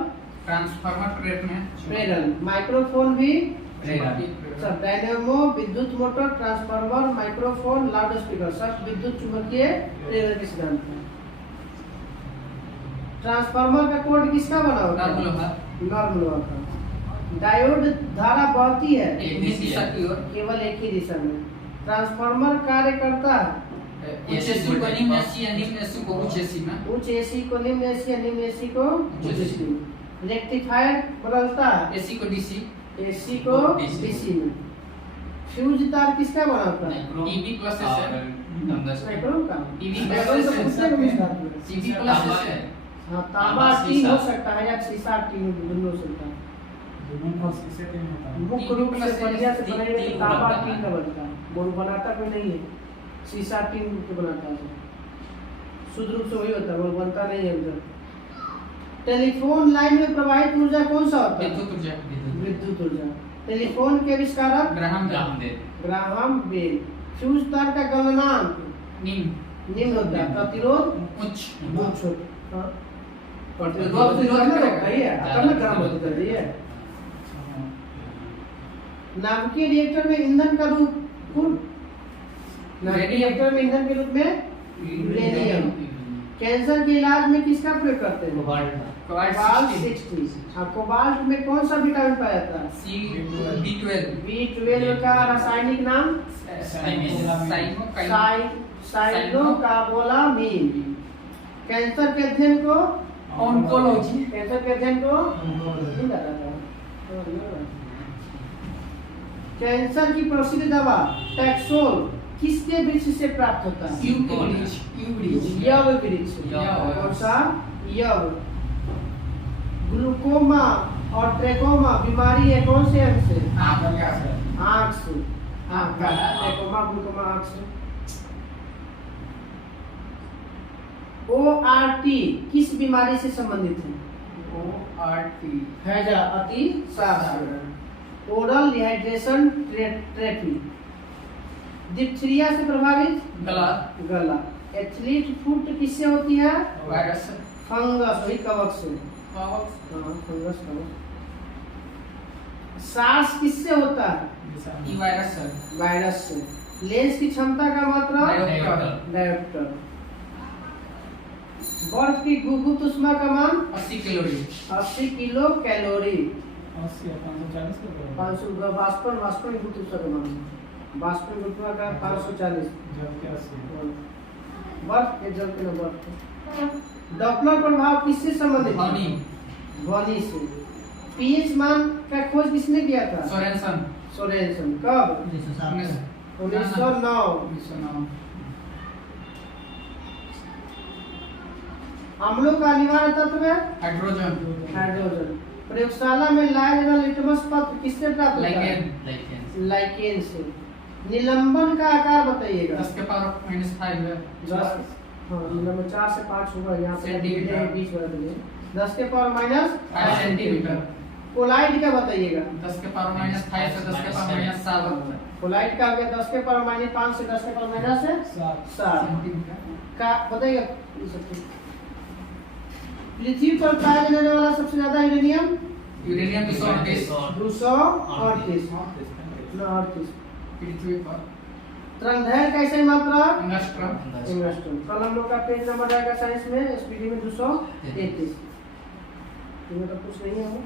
प्रेरण। माइक्रोफोन भी सब। डायनेमो, विद्युत motor, transformer, microphone, loud speaker सब विद्युत चुंबकीय प्रेरण के सिद्धांत पर। ट्रांसफार्मर का कोड किसका बना होता है? नॉर्म लोहा का। डायोड धारा बहती है एक दिशा की ओर, केवल एक ही दिशा में। ट्रांसफार्मर कार्य करता है उच्च एसी को निम्न एसी या निम्न एसी को उच्च एसी में, उच्च एसी को निम्न एसी या निम्न एसी को उच्च एसी में। रेक्टिफायर बदलता है एसी को डीसी, एसी को डीसी में। फ्यूज तार किसका बना होता है? ईवी प्लस है, माइक्रो का। ईवी बैटरी प्लस तो है, पूछने को मिलता है। ईवी प्लस है, हाँ, तांबा टीन हो सकता है या शीशा टीन, दोनों हो सकता है। दोनों का शीशे के होता है। मुख्य रूप से बढ़िया से बनाए गए तांबा टीन का बनता है। वो बनाता कोई नहीं है, शीशा टीन के बनाता है। शुद्ध रूप से वही होता है, वो बनता नहीं है उधर। टेलीफोन लाइन में प्रवाहित ऊर्जा कौन सा होता है? विद्युत ऊर्जा, विद्युत ऊर्जा। टेलीफोन के आविष्कारक ग्राहम बेल। फ्यूज तार का गलनांक निम्न होता है। प्रतिरोध उच्च, हाँ। प्रतिरोध तो गर्म होता ही है, अगर में गर्म होता है। नाभिकीय रिएक्टर में ईंधन का रूप रिएक्टर में ईंधन के रूप में यूरेनियम। कैंसर के इलाज में किसका प्रयोग करते हैं? कोबाल्ट 60। और कोबाल्ट में कौन सा विटामिन पाया जाता है? B12 का रासायनिक नाम साइनोकार्बोलामीन। कैंसर के अध्ययन को ऑन्कोलॉजी, कैंसर के अध्ययन को नहीं बताता था। कैंसर की प्रसिद्ध दवा टैक्सोल किसके वृक्ष से प्राप्त होता है? यव वृक्ष। कौन सा? यव। ग्लूकोमा और ट्रेकोमा बीमारी है कौन से अंग से? आँख से। आँख का ट्रेकोमा, ग्लूकोमा आँख से। ORT किस बीमारी से संबंधित है? हैजा अतिसार। Oral dehydration trophy. डिप्थीरिया से प्रभावित गला। एथलीट फुट किससे होती है? वायरस, फंगस, वही कवक से। हाँ, फंगस कवक। सास किससे होता है? वायरस से। लेंस की क्षमता का मात्रा डायोप्टर। बर्फ की गुरुत्व ऊष्मा का मान 80 कैलोरी। 80 kilo calorie. 80 या 540 का बराबर। 500 वाष्पन वाष्पन गुरुत्व ऊष्मा का मान। वाष्पन गुरुत्व का 540। जब क्या से बर्फ के जल के बर्फ। डॉपलर प्रभाव किससे संबंधित है? ध्वनि से। पीएच मान का खोज किसने किया था? सोरेनसन। कब? 1909। अम्लों का अनिवार्य तत्व है हाइड्रोजन। प्रयोगशाला में लाया जाने लिटमस पत्र किससे प्राप्त होता है? लाइकेन से। निलंबन का आकार बताइएगा। 10 के पावर -5 है। 10, हाँ, निलंबन 4 से 5 होगा। यहाँ पे सेंटीमीटर। 20 बता दीजिए। 10 के पावर -5 सेंटीमीटर। कोलाइड का बताइएगा। 10 के पावर -5 से 10 के पावर -7 कोलाइड का हो गया 10 के पावर -5 से 10 के पावर -7 सेंटीमीटर का बताइएगा। ये सब चीज। पृथ्वी पर पाया जाने वाला सबसे ज्यादा यूरेनियम 238 238 पृथ्वी पर। तरंगदैर्घ्य का सही मात्रा एंगस्ट्रॉम। एंगस्ट्रॉम। कल हम लोग का पेज नंबर रहेगा साइंस में एसपीडी में 233। इसमें तो कुछ नहीं है वो।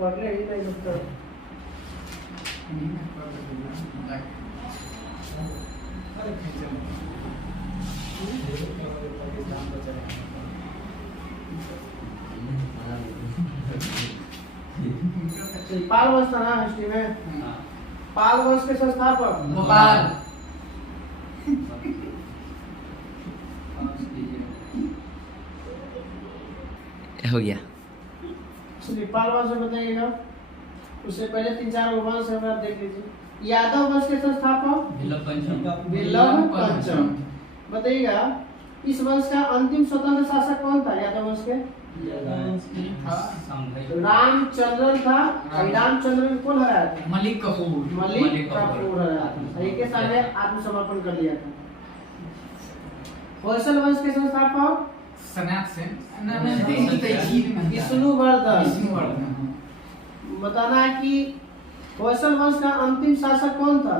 पढ़ ले ही नहीं लगता। पाल वंश था ना हिस्ट्री में। पाल वंश के संस्थापक भोपाल। हो गया। पाल वंश बताइएगा। उससे पहले 3-4 वंश है, आप देख लीजिए। यादव वंश के संस्थापक बिल्लभ पंचम। बताइएगा इस वंश का अंतिम स्वतंत्र शासक कौन था यादव वंश के? रामचंद्रन था। रामचंद्रन कौन हराया था? मलिक कपूर हराया था। एक के सामने आत्मसमर्पण कर लिया था। होयसल वंश के संस्थापक सनात सेन विष्णुवर्धन। बताना है कि होयसल वंश का अंतिम शासक कौन था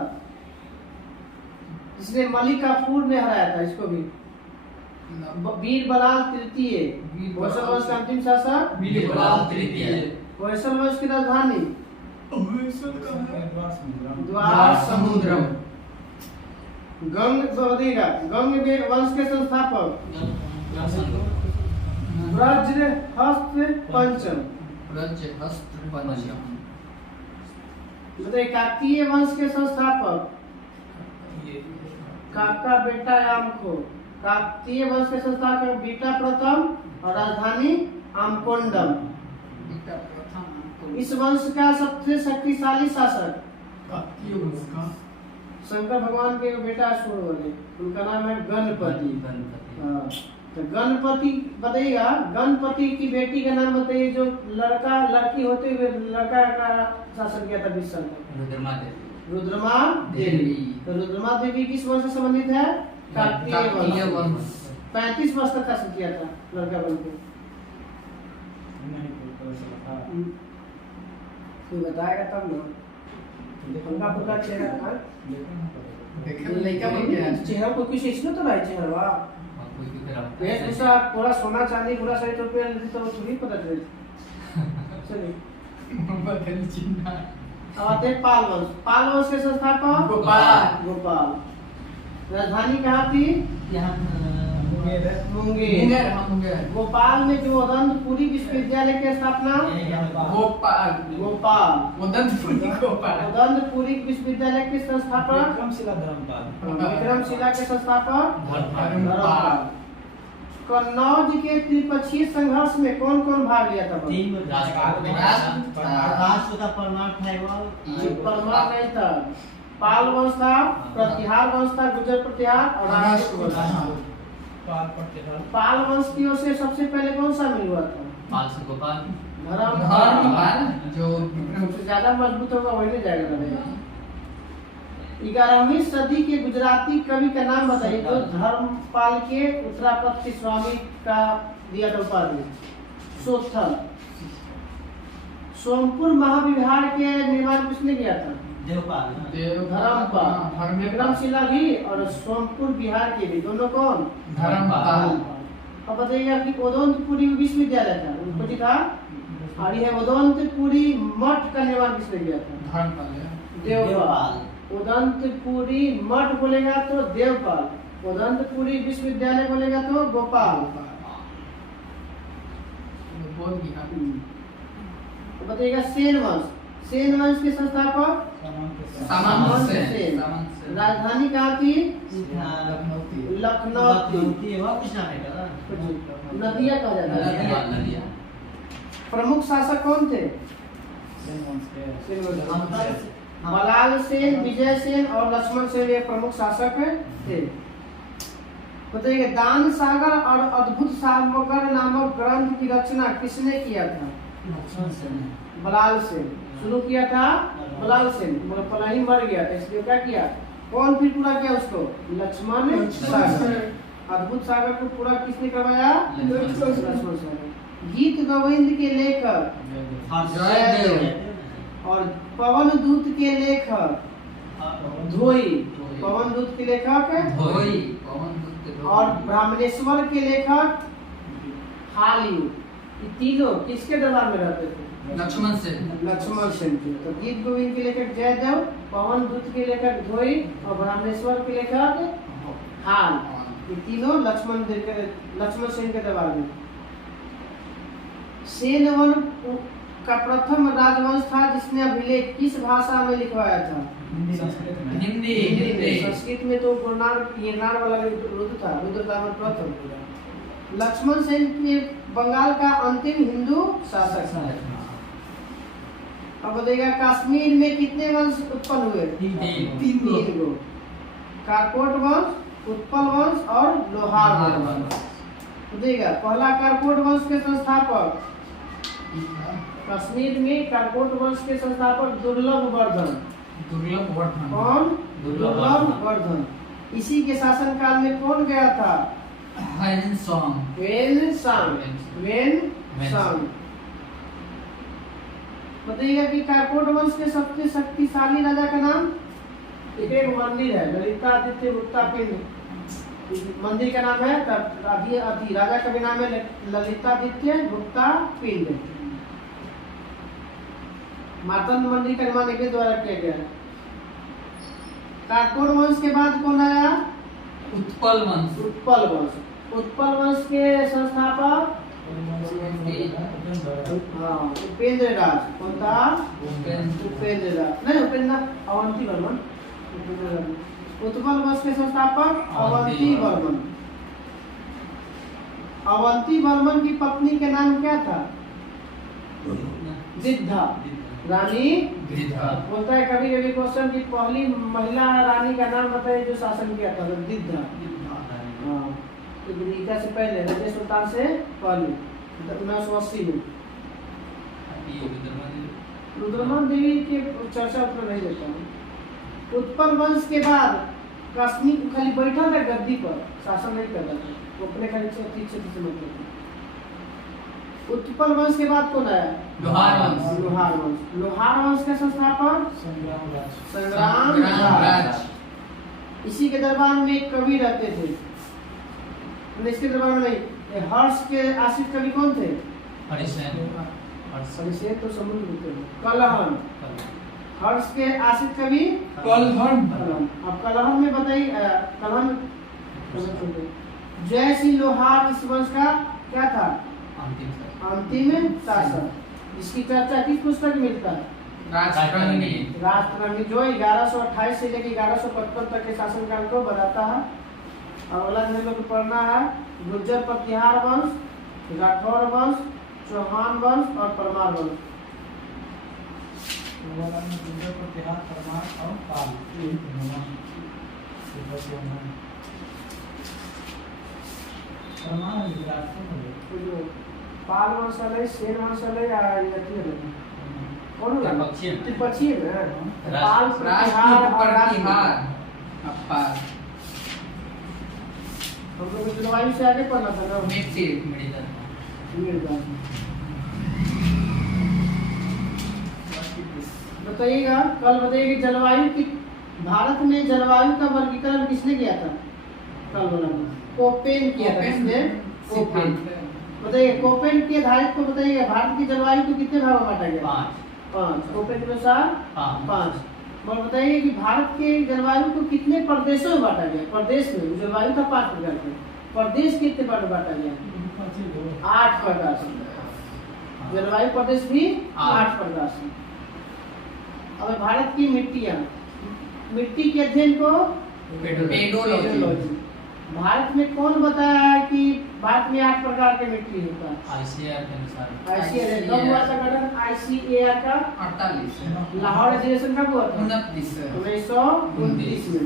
जिसने मलिक काफूर ने हराया था? इसको भी वीर बलाल तृतीय। होयसल वंश का अंतिम शासक वीर बलाल तृतीय। होयसल वंश की राजधानी द्वार समुद्रम। गंग वंश के संस्थापक ब्रजहस्त पंचम। बताइए काकतीय वंश के संस्थापक काका बेटा आमको। काकतीय वंश के संस्थापक बीटा प्रथम और राजधानी आमकोंडम। इस वंश का सबसे शक्तिशाली शासक शंकर भगवान के बेटा अशोक बोले, उनका नाम है गणपति। तो गणपति बताइएगा, गणपति की बेटी का नाम बताइए जो लड़का लड़की होते हुए लड़का का शासन किया था 20 साल तक। रुद्रमा देवी। तो रुद्रमा देवी किस वंश से संबंधित है? काकतीय वंश। 35 वर्ष तक शासन किया था लड़का बनकर। कोई बताएगा तब ना। उनका पूरा चेहरा चेहरा को किसी इसमें तो नहीं चेहरा वेशभूषा पूरा सोना चांदी पूरा सही तो तो थोड़ी पता चले। चलिए आते पाल वंश। पाल वंश के संस्थापक गोपाल। राजधानी कहाँ थी? मुंगेर। भोपाल में जो उदंतपुरी विश्वविद्यालय की स्थापना गोपाल। उदंतपुरी विश्वविद्यालय के संस्थापक विक्रमशिला के संस्थापक धर्मपाल। कन्नौज के त्रिपक्षीय संघर्ष में कौन कौन भाग लिया था? परमार नहीं था। पाल वंश था, प्रतिहार वंश था, गुर्जर प्रतिहार और राष्ट्र वंश। पाल वंश की ओर से सबसे पहले कौन सा मिल हुआ था? धर्मपाल। जो सबसे ज्यादा मजबूत होगा वही ले जाएगा। 11वीं सदी के गुजराती कवि का नाम बताइए जो धर्मपाल के उत्तरापत्ति स्वामी का दिया था उपाधि। सोथल। सोमपुर महाविहार के निर्माण किसने किया था? धर्मपाल। विक्रमशिला भी और सोमपुर बिहार के भी दोनों कौन? धर्मपाल। अब बताइएगा कि उदंतपुरी विश्वविद्यालय था उनको जी था। और यह उदंतपुरी मठ का निर्माण किसने किया था? देवपाल। उदंतपुरी मठ बोलेगा तो देवपाल। उदंतपुरी विश्वविद्यालय बोलेगा तो गोपाल। तो बताइएगा सेन वंश। सेन वंश के संस्थापक सामंत सेन। राजधानी कहाँ थी? लखनऊ। नदिया कहा जाता है। प्रमुख शासक कौन थे? मलाल सेन, विजय सेन और लक्ष्मण सेन ये प्रमुख शासक थे। बताइए दान सागर और अद्भुत सागर नामक ग्रंथ की रचना किसने किया था? बलाल सेन। शुरू किया था बलाल सेन। पहले ही मर गया था इसलिए क्या किया? कौन फिर पूरा किया उसको? लक्ष्मण सागर। अद्भुत सागर को पूरा किसने करवाया? लक्ष्मण सागर। गीत गोविंद के लेखक और पवन दूत के लेखक धोई। पवन दूत के लेखक और ब्राह्मणेश्वर के लेखक हालियू। ये तीनों किसके दरबार में रहते थे? लक्ष्मण सेन। तो गीत गोविंद के लेखक जयदेव, पवन दूत के लेखक धोई और ब्राह्मणेश्वर के लेखक हाल। ये तीनों लक्ष्मण सेन के दरबार में। सेन वंश का प्रथम राजवंश था जिसने अभिलेख किस भाषा में लिखवाया था? हिंदी। संस्कृत में तो गिरनार वाला रुद्र था। रुद्र में प्रथम। लक्ष्मण सेन के बंगाल का अंतिम हिंदू शासक था। अब बताइएगा कश्मीर में कितने वंश उत्पन्न हुए? तीन गो। कारकोट वंश, उत्पल वंश और लोहार वंश। बताइएगा पहला कारकोट वंश के संस्थापक, कश्मीर में कारकोट वंश के संस्थापक दुर्लभ वर्धन। दुर्लभ वर्धन। कौन? दुर्लभ वर्धन। इसी के शासन काल में कौन गया था? ह्वेनसांग। ह्वेनसांग। बताइएगा कि कारकोट वंश के सबसे शक्तिशाली राजा का नाम? एक मंदिर है ललितादित्य गुप्तापिंड, मंदिर का नाम है। राजा का भी नाम है ललितादित्य गुप्तापिंड। मातंड मंदिर का निर्माण इनके द्वारा किया गया है। कारकोट वंश के बाद कौन आया? उत्पल वंश। उत्पल वंश। उत्पल वंश के संस्थापक उपेंद्र राज। कौन था? उपेंद्र राज। नहीं उपेंद्र, अवंती वर्मन। उत्पल वंश के संस्थापक अवंती वर्मन। अवंती वर्मन की पत्नी का नाम क्या था? दिद्धा, रानी दिद्धा। बोलता है कभी कभी क्वेश्चन की पहली महिला रानी का नाम बताइए जो शासन किया था। दिद्धा। हाँ, तो गीता से पहले, रजिया सुल्तान से पहले 1980 में। रुद्रमान देवी के चर्चा उतना नहीं देता हूँ। उत्पल वंश के बाद कश्मीर खाली बैठा था गद्दी पर, शासन नहीं कर रहा था, वो अपने खाली क्षेत्र से मतलब था। उत्पल वंश के बाद कौन आया? लोहार वंश। लोहार वंश। लोहार वंश के संस्थापक संग्राम राज। इसी के दरबार में एक कवि रहते थे, इसके दरबार में नहीं, हर्ष के आश्रित कवि कौन थे? हरिसेन तो समुद्र। कलहन। हर्ष के आश्रित कवि कलहन। अब कलहन में बताइए, कलहन जय सिंह लोहार इस वंश का क्या था? अंतिम शासक। जिसकी चर्चा किस पुस्तक में मिलता है? राष्ट्ररंगी, जो 1128 से लेकर 1155 तक के शासनकाल को बताता है। और अगला दिन लोग पढ़ना है गुर्जर प्रतिहार वंश, राठौर वंश, चौहान वंश और परमार वंश। पाल वंश वाले, सेन वंश वाले या कौन त्रिपक्षीय है? पाल प्रतिहार और राष्ट्रकूट। हम लोग जलवायु से आगे पढ़ना था ना। बताइएगा कल बताइए कि जलवायु की, भारत में जलवायु का वर्गीकरण किसने किया था? कल बोला कोपेन किया था। किसने? कोपेन। बताइए कोपेन के आधारित को बताइएगा भारत की जलवायु को कितने भाग में बांटा गया? 5। कोपेन के अनुसार 5। और बताइए कि भारत के जलवायु को कितने प्रदेशों में बांटा गया? प्रदेश में जलवायु का 5 प्रकार के प्रदेश कितने बार बांटा गया? 8 प्रकार से। जलवायु प्रदेश भी 8 प्रकार से। अब भारत की मिट्टियां, मिट्टी के अध्ययन को पेडोलॉजी। भारत में कौन बताया है कि भारत में 8 प्रकार के मिट्टी होता है? आईसीएआर के अनुसार। आईसीएआर कब हुआ था गठन? आईसीएआर का 48 लाहौर अधिवेशन कब हुआ था? 1929 में।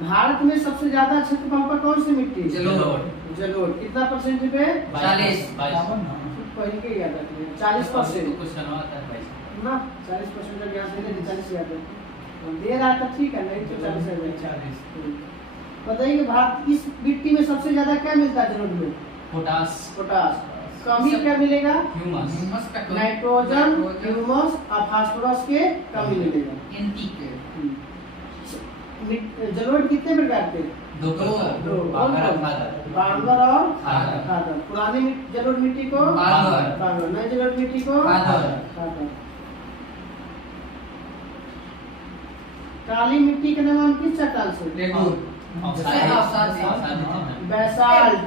भारत में सबसे ज्यादा क्षेत्रफल पर कौन सी मिट्टी? जलोढ़। कितना परसेंट पे? 40। पहले के याद रखिए 40%। कुछ बनवाता है भाई ना 40% का ज्ञान देने 40 याद रखिए। दे रहा था ठीक है, नहीं तो 40 है। 40। बताइए भारत इस मिट्टी में सबसे ज्यादा क्या मिलता है जलोढ़ में? पोटास। कमी क्या मिलेगा? ह्यूमस का नाइट्रोजन, ह्यूमस और फास्फोरस के कमी मिलेगा। एनपीके। जलोढ़ कितने प्रकार के? 2 बांगर और खादर। पुरानी जलोढ़ मिट्टी को बांगर, नई जलोढ़ मिट्टी को खादर। काली मिट्टी का निर्माण किस चट्टान से? बैसाल्ट।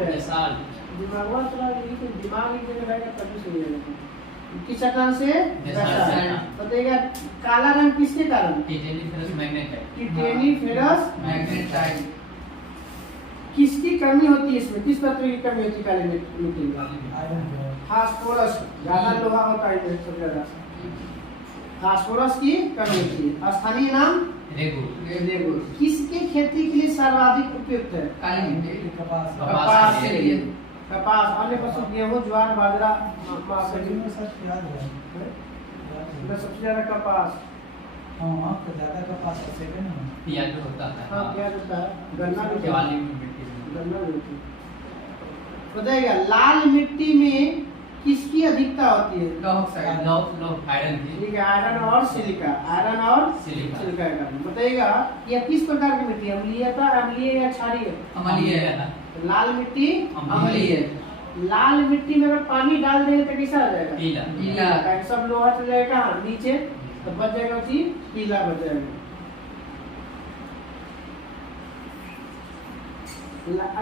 दिमाग एक जगह रहेगा तभी सही रहेगा। किस चट्टान से? बैसाल्ट। बताइएगा काला रंग किसके कारण? टिटेनिफेरस मैग्नेटाइट। किसकी कमी होती है इसमें? किस तत्व की कमी होती है काली मिट्टी में? फास्फोरस। ज्यादा लोहा होता है सबसे ज्यादा। फास्फोरस की कमी थी। स्थानीय नाम रेगू रेगू। किसके खेती के लिए सर्वाधिक उपयुक्त है? काली मिट्टी कपास कपास के के लिए। लिए। कपास, अन्य फसल गेहूं, ज्वार, बाजरा, सब्जी में सब याद है इसमें सबसे ज्यादा कपास। हाँ तो ज्यादा कपास है सेकंड में पियाज भी होता है। हाँ क्या होता है? गन्ना भी होता केवाली है। में मिट्टी में। गन्ना भी होता है। बताइएगा लाल मिट्टी में किसकी अधिकता होती है? ऑक्साइड लो लो आयरन की। ठीक है, आयरन और सिलिका। आयरन और सिलिका। सिलिका का कारण। बताइएगा यह किस प्रकार की मिट्टी है? अम्लीयता, अम्लीय या क्षारीय? अम्लीय है। तो लाल मिट्टी अम्लीय। अम्लीय। लाल मिट्टी में अगर पानी डाल देंगे तो कैसा आ जाएगा? पीला। पीला। ताकि सब लोहा चल जाएगा कहाँ? नीचे, तो बच जाएगा उसी पीला बच जाएगा।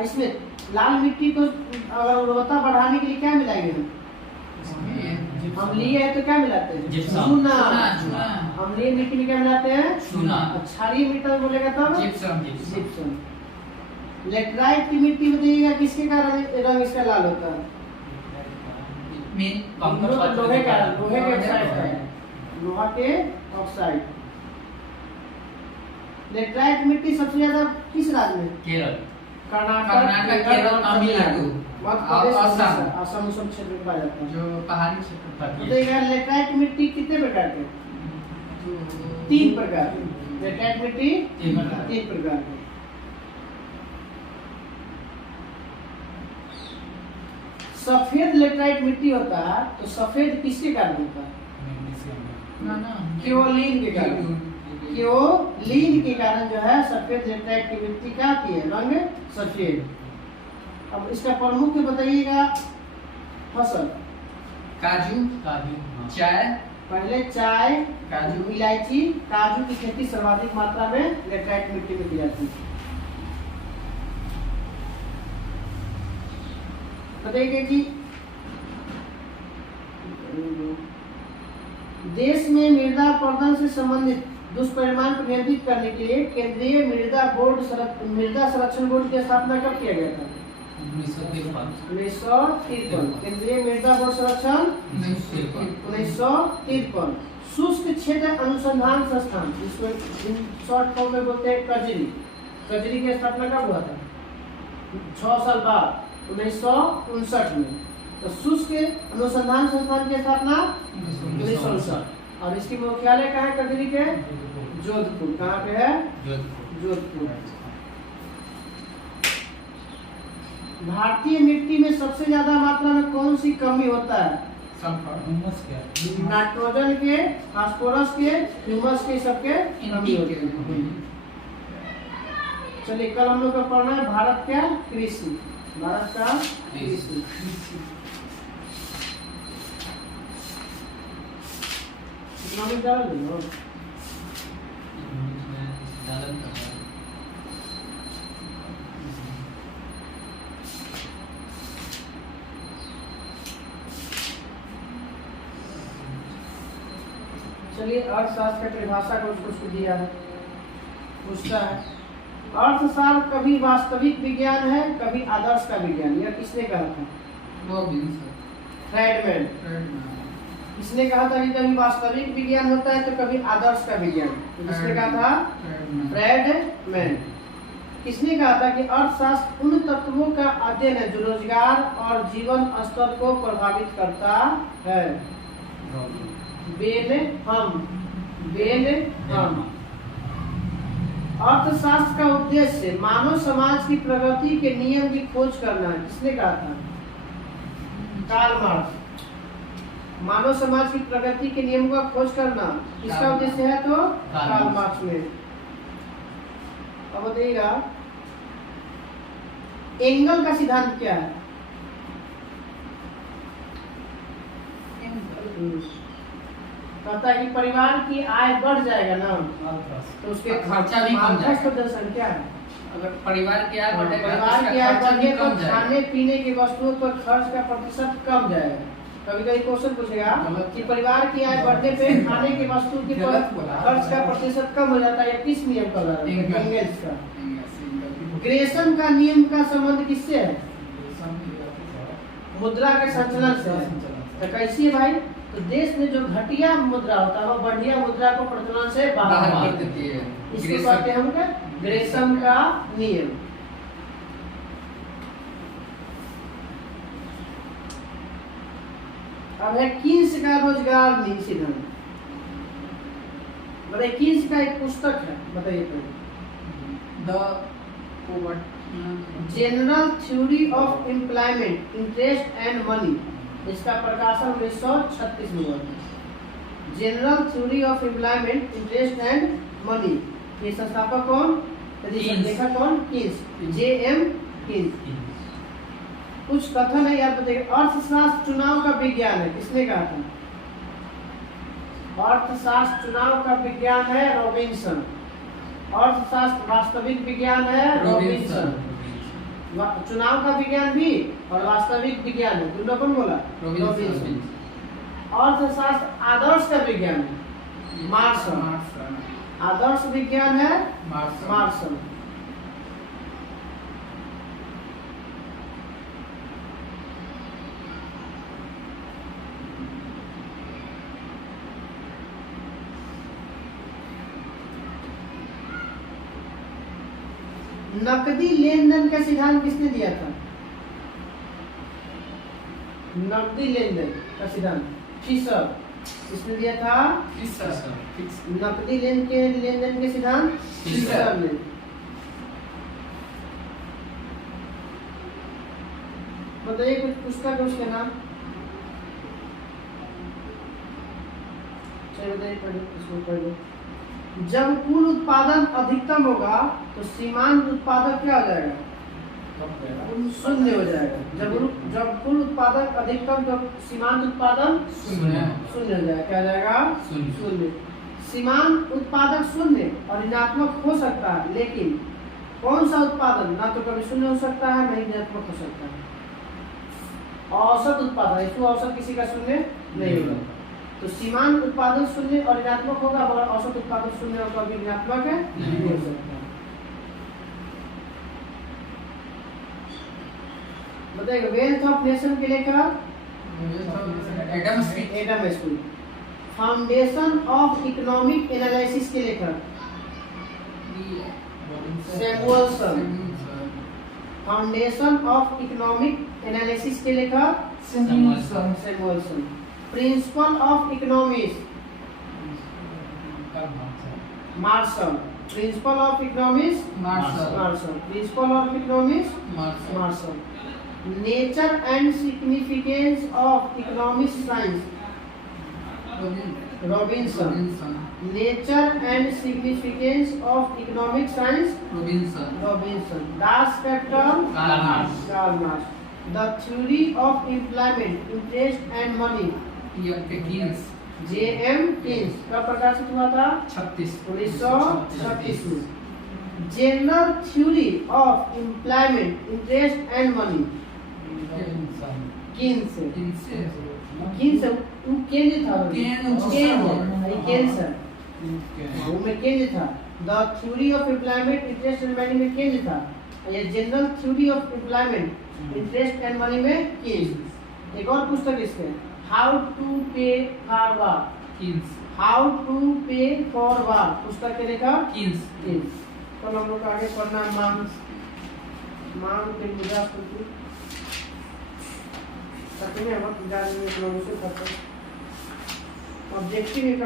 इसमें लाल मिट्टी को अगर उर्वरता बढ़ाने के लिए क्या मिलाएंगे हम? अम्लीय है तो क्या मिलाते हैं? जिप्सम। चूना। चूना। अम्लीय मिट्टी में क्या मिलाते हैं? चूना। और क्षारीय मिट्टी में बोलेगा तब जिप्सम। जिप्सम। लेटराइट की मिट्टी बताइएगा किसके कारण रंग इसका लाल होता है? में लोहे के ऑक्साइड का है। लोहा के ऑक्साइड। लेटराइट मिट्टी सबसे ज्यादा किस राज्य में? केरल। कर्नाटक, केरल, तमिलनाडु मध्य और प्रदेश, असम। असम सब क्षेत्र में पाया जाता है। जो पहाड़ी क्षेत्र तटीय। बताइएगा लेटराइट मिट्टी कितने प्रकार के? जो 3 प्रकार की। लेटराइट मिट्टी 3 प्रकार। 3 प्रकार की। सफेद लेटराइट मिट्टी होता है तो सफेद किसके कारण होता है? ना ना क्योलिन के कारण। क्योलिन के कारण जो है सफेद लेटराइट की मिट्टी क्या आती है? रंग सफेद। अब इसका प्रमुख बताइएगा फसल। काजू, काजू। हाँ। चाय, पहले चाय, काजू, इलायची, काजू की खेती सर्वाधिक मात्रा में लेटराइट मिट्टी में की जाती है। बताइए कि देश में मृदा अपरदन से संबंधित दुष्परिणाम को नियंत्रित करने के लिए केंद्रीय मृदा संरक्षण बोर्ड की स्थापना कब किया गया था? 1953। केंद्रीय मृदा बोर्ड संरक्षण 1953। शुष्क क्षेत्र अनुसंधान संस्थान, जिसको शॉर्ट फॉर्म में बोलते हैं कजरी। कजरी की स्थापना कब हुआ था? 6 साल बाद 1959 में। तो शुष्क अनुसंधान संस्थान की स्थापना 1959। और इसकी मुख्यालय कहाँ है कजरी के? जोधपुर। कहाँ पे है? जोधपुर। भारतीय मिट्टी में सबसे ज्यादा मात्रा में कौन सी कमी होता है? ह्यूमस क्या है? नाइट्रोजन के, फास्फोरस के, ह्यूमस के, सबके कमी होती है। चलिए कल हम लोग का पढ़ना है भारत का कृषि। भारत का कृषि। कितना मिनट डाल देंगे? चलिए अर्थशास्त्र की परिभाषा को उसको दिया है, पूछता है अर्थशास्त्र कभी वास्तविक विज्ञान है कभी आदर्श का विज्ञान। यह किसने कहा था? फ्रेडमैन। किसने कहा था कि कभी वास्तविक विज्ञान होता है तो कभी आदर्श का विज्ञान? तो किसने कहा था? फ्रेडमैन। किसने कहा था कि अर्थशास्त्र उन तत्वों का अध्ययन है जो रोजगार और जीवन स्तर को प्रभावित करता है? बेनहम। अर्थशास्त्र का उद्देश्य मानव समाज की प्रगति के नियम की खोज करना है। किसने कहा था? Karl Marx. मानव समाज की प्रगति के नियम का खोज करना किसका उद्देश्य है? तो कार्ल मार्क्स में। अब बताइएगा एंगल का सिद्धांत क्या है? कहता है कि परिवार की आय बढ़ जाएगा ना तो उसके खर्चा भी कम जाएगा। तो जनसंख्या है। अगर परिवार की आय बढ़ेगा तो परिवार उसका की आय खर्चा भी बढ़ने कम पर जाएगा। खाने पीने की वस्तुओं पर खर्च का प्रतिशत कम जाएगा। कभी कभी क्वेश्चन पूछेगा कि परिवार की आय बढ़ने पे खाने की वस्तु के पर गलत बोला। खर्च का प्रतिशत कम हो जाता है। यह किस नियम का उदाहरण है? एंगल्स का। ग्रेसन का नियम का संबंध किससे है? मुद्रा के संचलन से है। तो कैसी है भाई? तो देश में जो घटिया मुद्रा होता है वो बढ़िया मुद्रा को प्रचलन से बाहर बाहर कर कर देती है। इसको कहते हैं हम क्या? ग्रेसम का नियम। अब है कीन्स का रोजगार नीति सिद्धांत। बताइए, कीन्स का एक पुस्तक है, बताइए पहले। General theory of employment, interest and money, इसका प्रकाशन 1936 में हुआ था। General theory of employment, interest and money, ये संस्थापक कौन? कीन्स। लेखक कौन? Keynes, J.M.. कीन्स। कुछ कथन है याद बताइए। अर्थशास्त्र चुनाव का विज्ञान है, किसने कहा था? अर्थशास्त्र चुनाव का विज्ञान है रॉबिन्सन। अर्थशास्त्र वास्तविक विज्ञान है रॉबिन्सन। चुनाव का विज्ञान भी और वास्तविक विज्ञान है, दोनों कौन बोला? रॉबिन्सन। अर्थशास्त्र आदर्श का विज्ञान है मार्शल। आदर्श विज्ञान है मार्शल। नकदी लेन देन का सिद्धांत किसने दिया था? नकदी लेन देन का सिद्धांत फिशर। किसने दिया था? नकदी लेन देन के सिद्धांत फिशर ने। बताइए कुछ पुस्तक है उसके नाम। चलिए बताइए, पढ़िए इसको पढ़िए। जब कुल उत्पादन अधिकतम होगा तो सीमांत उत्पादक क्या हो जाएगा? शून्य हो जाएगा। जब कुल उत्पादक अधिकतम तो सीमांत उत्पादन शून्य हो जाएगा। क्या हो जाएगा? शून्य। सीमांत उत्पादक शून्य और ऋणात्मक हो सकता है, लेकिन कौन सा उत्पादन ना तो कभी शून्य हो सकता है ना ऋणात्मक हो सकता है? औसत उत्पादन, इसमें औसत किसी का शून्य नहीं होगा। तो सीमांत उत्पादन शून्य और ऋणात्मक होगा, मगर औसत उत्पादन शून्य और कभी ऋणात्मक है नहीं हो सकता। बताइए, वेल्थ ऑफ नेशन के लेखक Adam Smith. Adam Smith. Foundation of economic analysis के लेखक Samuelson. Foundation of economic analysis के लेखक Samuelson. Principle of economics Marshall. Principle of economics Marshall. Principle of economics Marshall. Nature and significance of economic science Robinson. Nature and significance of economic science Robinson. Das Kapital Karl Marx. The theory of employment, interest and money J M. Keynes. कब प्रकाशित हुआ था? 1936 में। General theory of employment, interest and money Keynes. Keynes वो केंद्र था, केंद्र वो में केंद्र था। The theory of employment, interest and money में केंद्र था। ये general theory of employment, interest and money में कीन्स। एक और पुस्तक इसके, हाउ टू पे फॉर वर्क। हाउ टू पे फॉर वर्क पुस्तक के लेखक कीन्स। कल हम लोग आगे पढ़ना मांग के मुद्रा स्थिति सकते हैं हम जान में लोगों से करते हैं। ऑब्जेक्टिव एक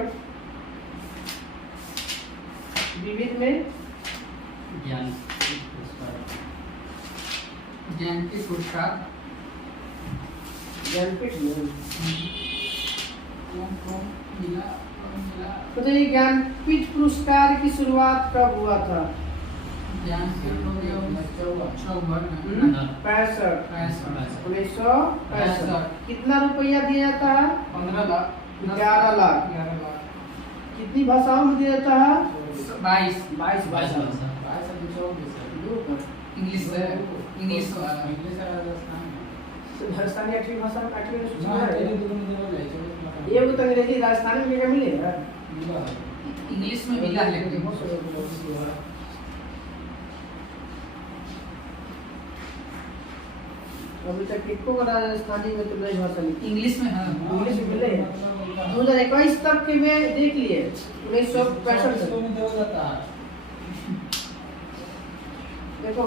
विविध में ज्ञान के पुरस्कार ज्ञानपीठ में कौन मिला? तो ये ज्ञानपीठ पुरस्कार की शुरुआत कब हुआ था? ज्ञान के 1965। कितना रुपया दिया जाता है? 15 लाख 11 लाख। कितनी भाषाओं में दिया जाता है? 22 भाषा। इंग्लिश राजस्थानी 8वीं भाषा में 8वीं में सूचना है। ये तो अंग्रेजी राजस्थानी में क्या मिलेगा? इंग्लिश में मिला है लेकिन अभी तक किसको राजस्थानी में तो नहीं भाषा लिखी। इंग्लिश में है। इंग्लिश में मिले 2021 तक के में देख लिए 1965 इसको में दो जाता है। देखो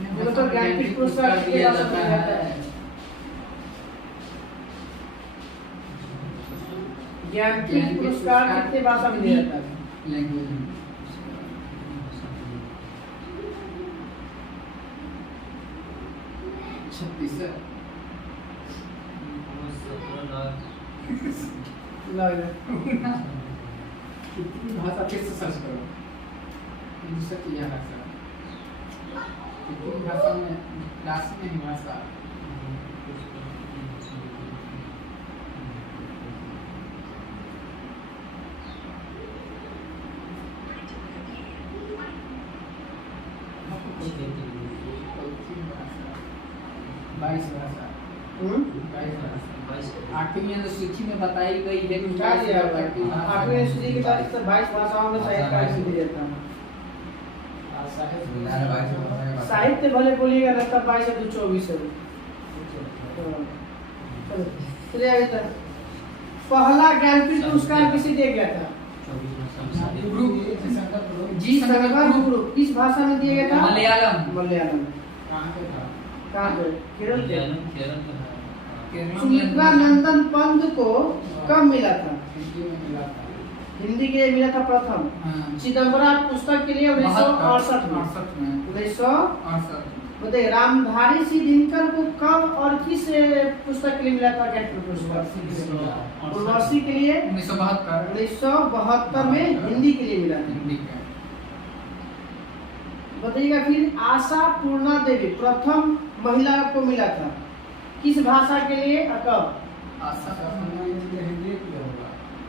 देखो तो ज्ञानपीठ पुरस्कार कितने भाषा में दिया जाता है। ज्ञानपीठ पुरस्कार कितने भाषा में दिया जाता है? लैंग्वेज में 36 है। लग कितनी भाषा कैसे सर्च करो? दूसरा किया भाषा कितनी भाषा में क्लास में ही भाषा बाईस भाषा 8वीं अनुसूची में बताई गई है कि क्या दिया हुआ है? आठवीं सूची के बाद 22 भाषाओं में साहित्य कार्य सिद्धि देता है। साहित्य भले बोलिएगा ना तब 22 से 24 है। चलो चलिए आगे तक। पहला ज्ञानपीठ पुरस्कार किसे दिया गया था? जी संगम गुरु किस भाषा में दिया गया था? मलयालम। मलयालम। कहाँ पे था? कहाँ पे? केरल के। केरल का सुमित्रा नंदन पंत को कब मिला था? हिंदी में मिला था। हिंदी के लिए मिला था प्रथम। हाँ। चिदम्बरम पुस्तक के लिए 1968 में। 1968 बताइए रामधारी सिंह दिनकर को कब और किस पुस्तक के लिए मिला था ज्ञानपीठ पुरस्कार? उर्वशी के लिए 1972 में हिंदी के लिए मिला था। हिंदी का बताइएगा फिर आशा पूर्णा देवी प्रथम महिला को मिला था किस भाषा के लिए और कब? आशा हिंदी के होगा।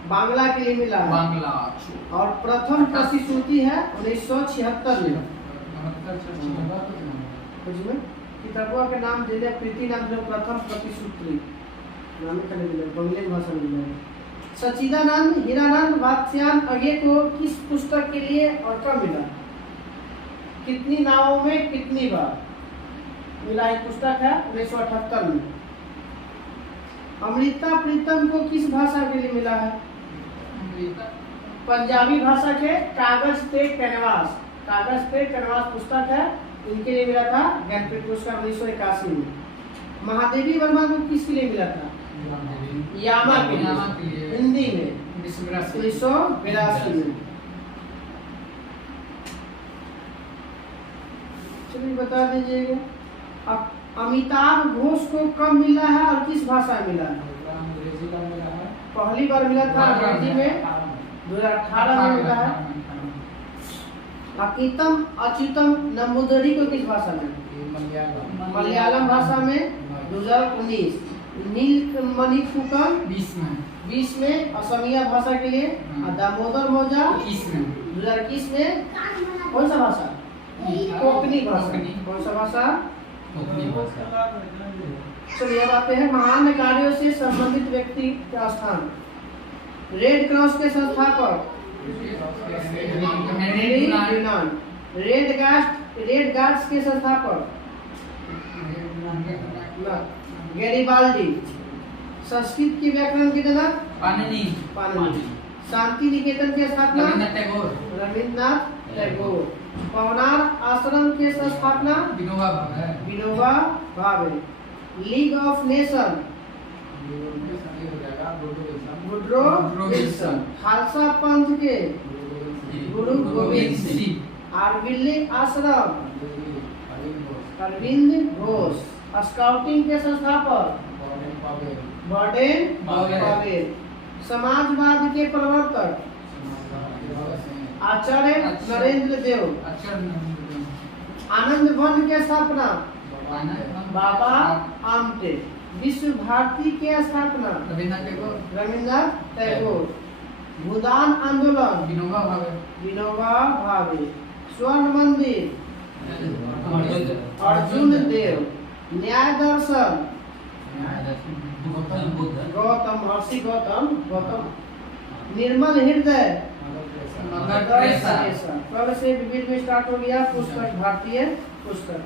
बांग्ला के लिए मिला है। बांग्ला और प्रथम प्रतिश्रुति है 1976 में। बुझमें किताबों के नाम दे दे प्रीति नाम जो प्रथम प्रतिसूत्री नाम करने मिले बंगले भाषा में मिला। सच्चिदानंद हीरानंद वात्स्यायन अगे को किस पुस्तक के लिए और कब मिला? कितनी नावों में कितनी बार मिला? एक पुस्तक है 1978 में। अमृता प्रीतम को किस भाषा के लिए मिला है? पंजाबी भाषा के कागज पे कैनवास पुस्तक है इनके लिए मिला था ज्ञानपीठ पुरस्कार 1981 में। महादेवी वर्मा को किसके लिए मिला था? यामा के लिए हिंदी में 1982 में। चलिए बता दीजिएगा अब अमिताभ घोष को कब मिला है और किस भाषा में मिला है? अंग्रेजी का मिला है। पहली बार मिला था अंग्रेजी में 2018 में मिला है। अकीतम अच्युतम नंबूदरी को किस भाषा में? मलयालम भाषा में 2019। नीलमणि फुकन 20 में असमिया भाषा के लिए। और दामोदर मौजा 2021 में कौन सा भाषा? कोंकणी भाषा। कौन सा भाषा? चलिए अब आते हैं महान कार्यों से संबंधित व्यक्ति का स्थान। रेड क्रॉस के संस्थापक रेड गार्ड्स के संस्थापक गैरिबाल्डी। संस्कृत के व्याकरण के जनक पाणिनि। शांति निकेतन के स्थापना रविन्द्रनाथ टैगोर। पवनार आश्रम के संस्थापना Vinoba Bhave. League of nation Woodrow Wilson. Khalsa पंथ के गुरु गोविंद सिंह। आरविल्ली आश्रम अरविंद घोष। स्काउटिंग के संस्थापक बॉर्डेन पावेल। समाजवाद के प्रवर्तक आचार्य नरेंद्र देव। आनंद वन के स्थापना बाबा आमटे। विश्व भारती के स्थापना रविन्द्रनाथ टैगोर। भूदान आंदोलन विनोबा भावे। स्वर्ण मंदिर अर्जुन देव। न्याय दर्शन गौतम महर्षि गौतम। निर्मल हृदय कब से विविध में स्टार्ट हो गया? पुस्तक भारतीय पुस्तक।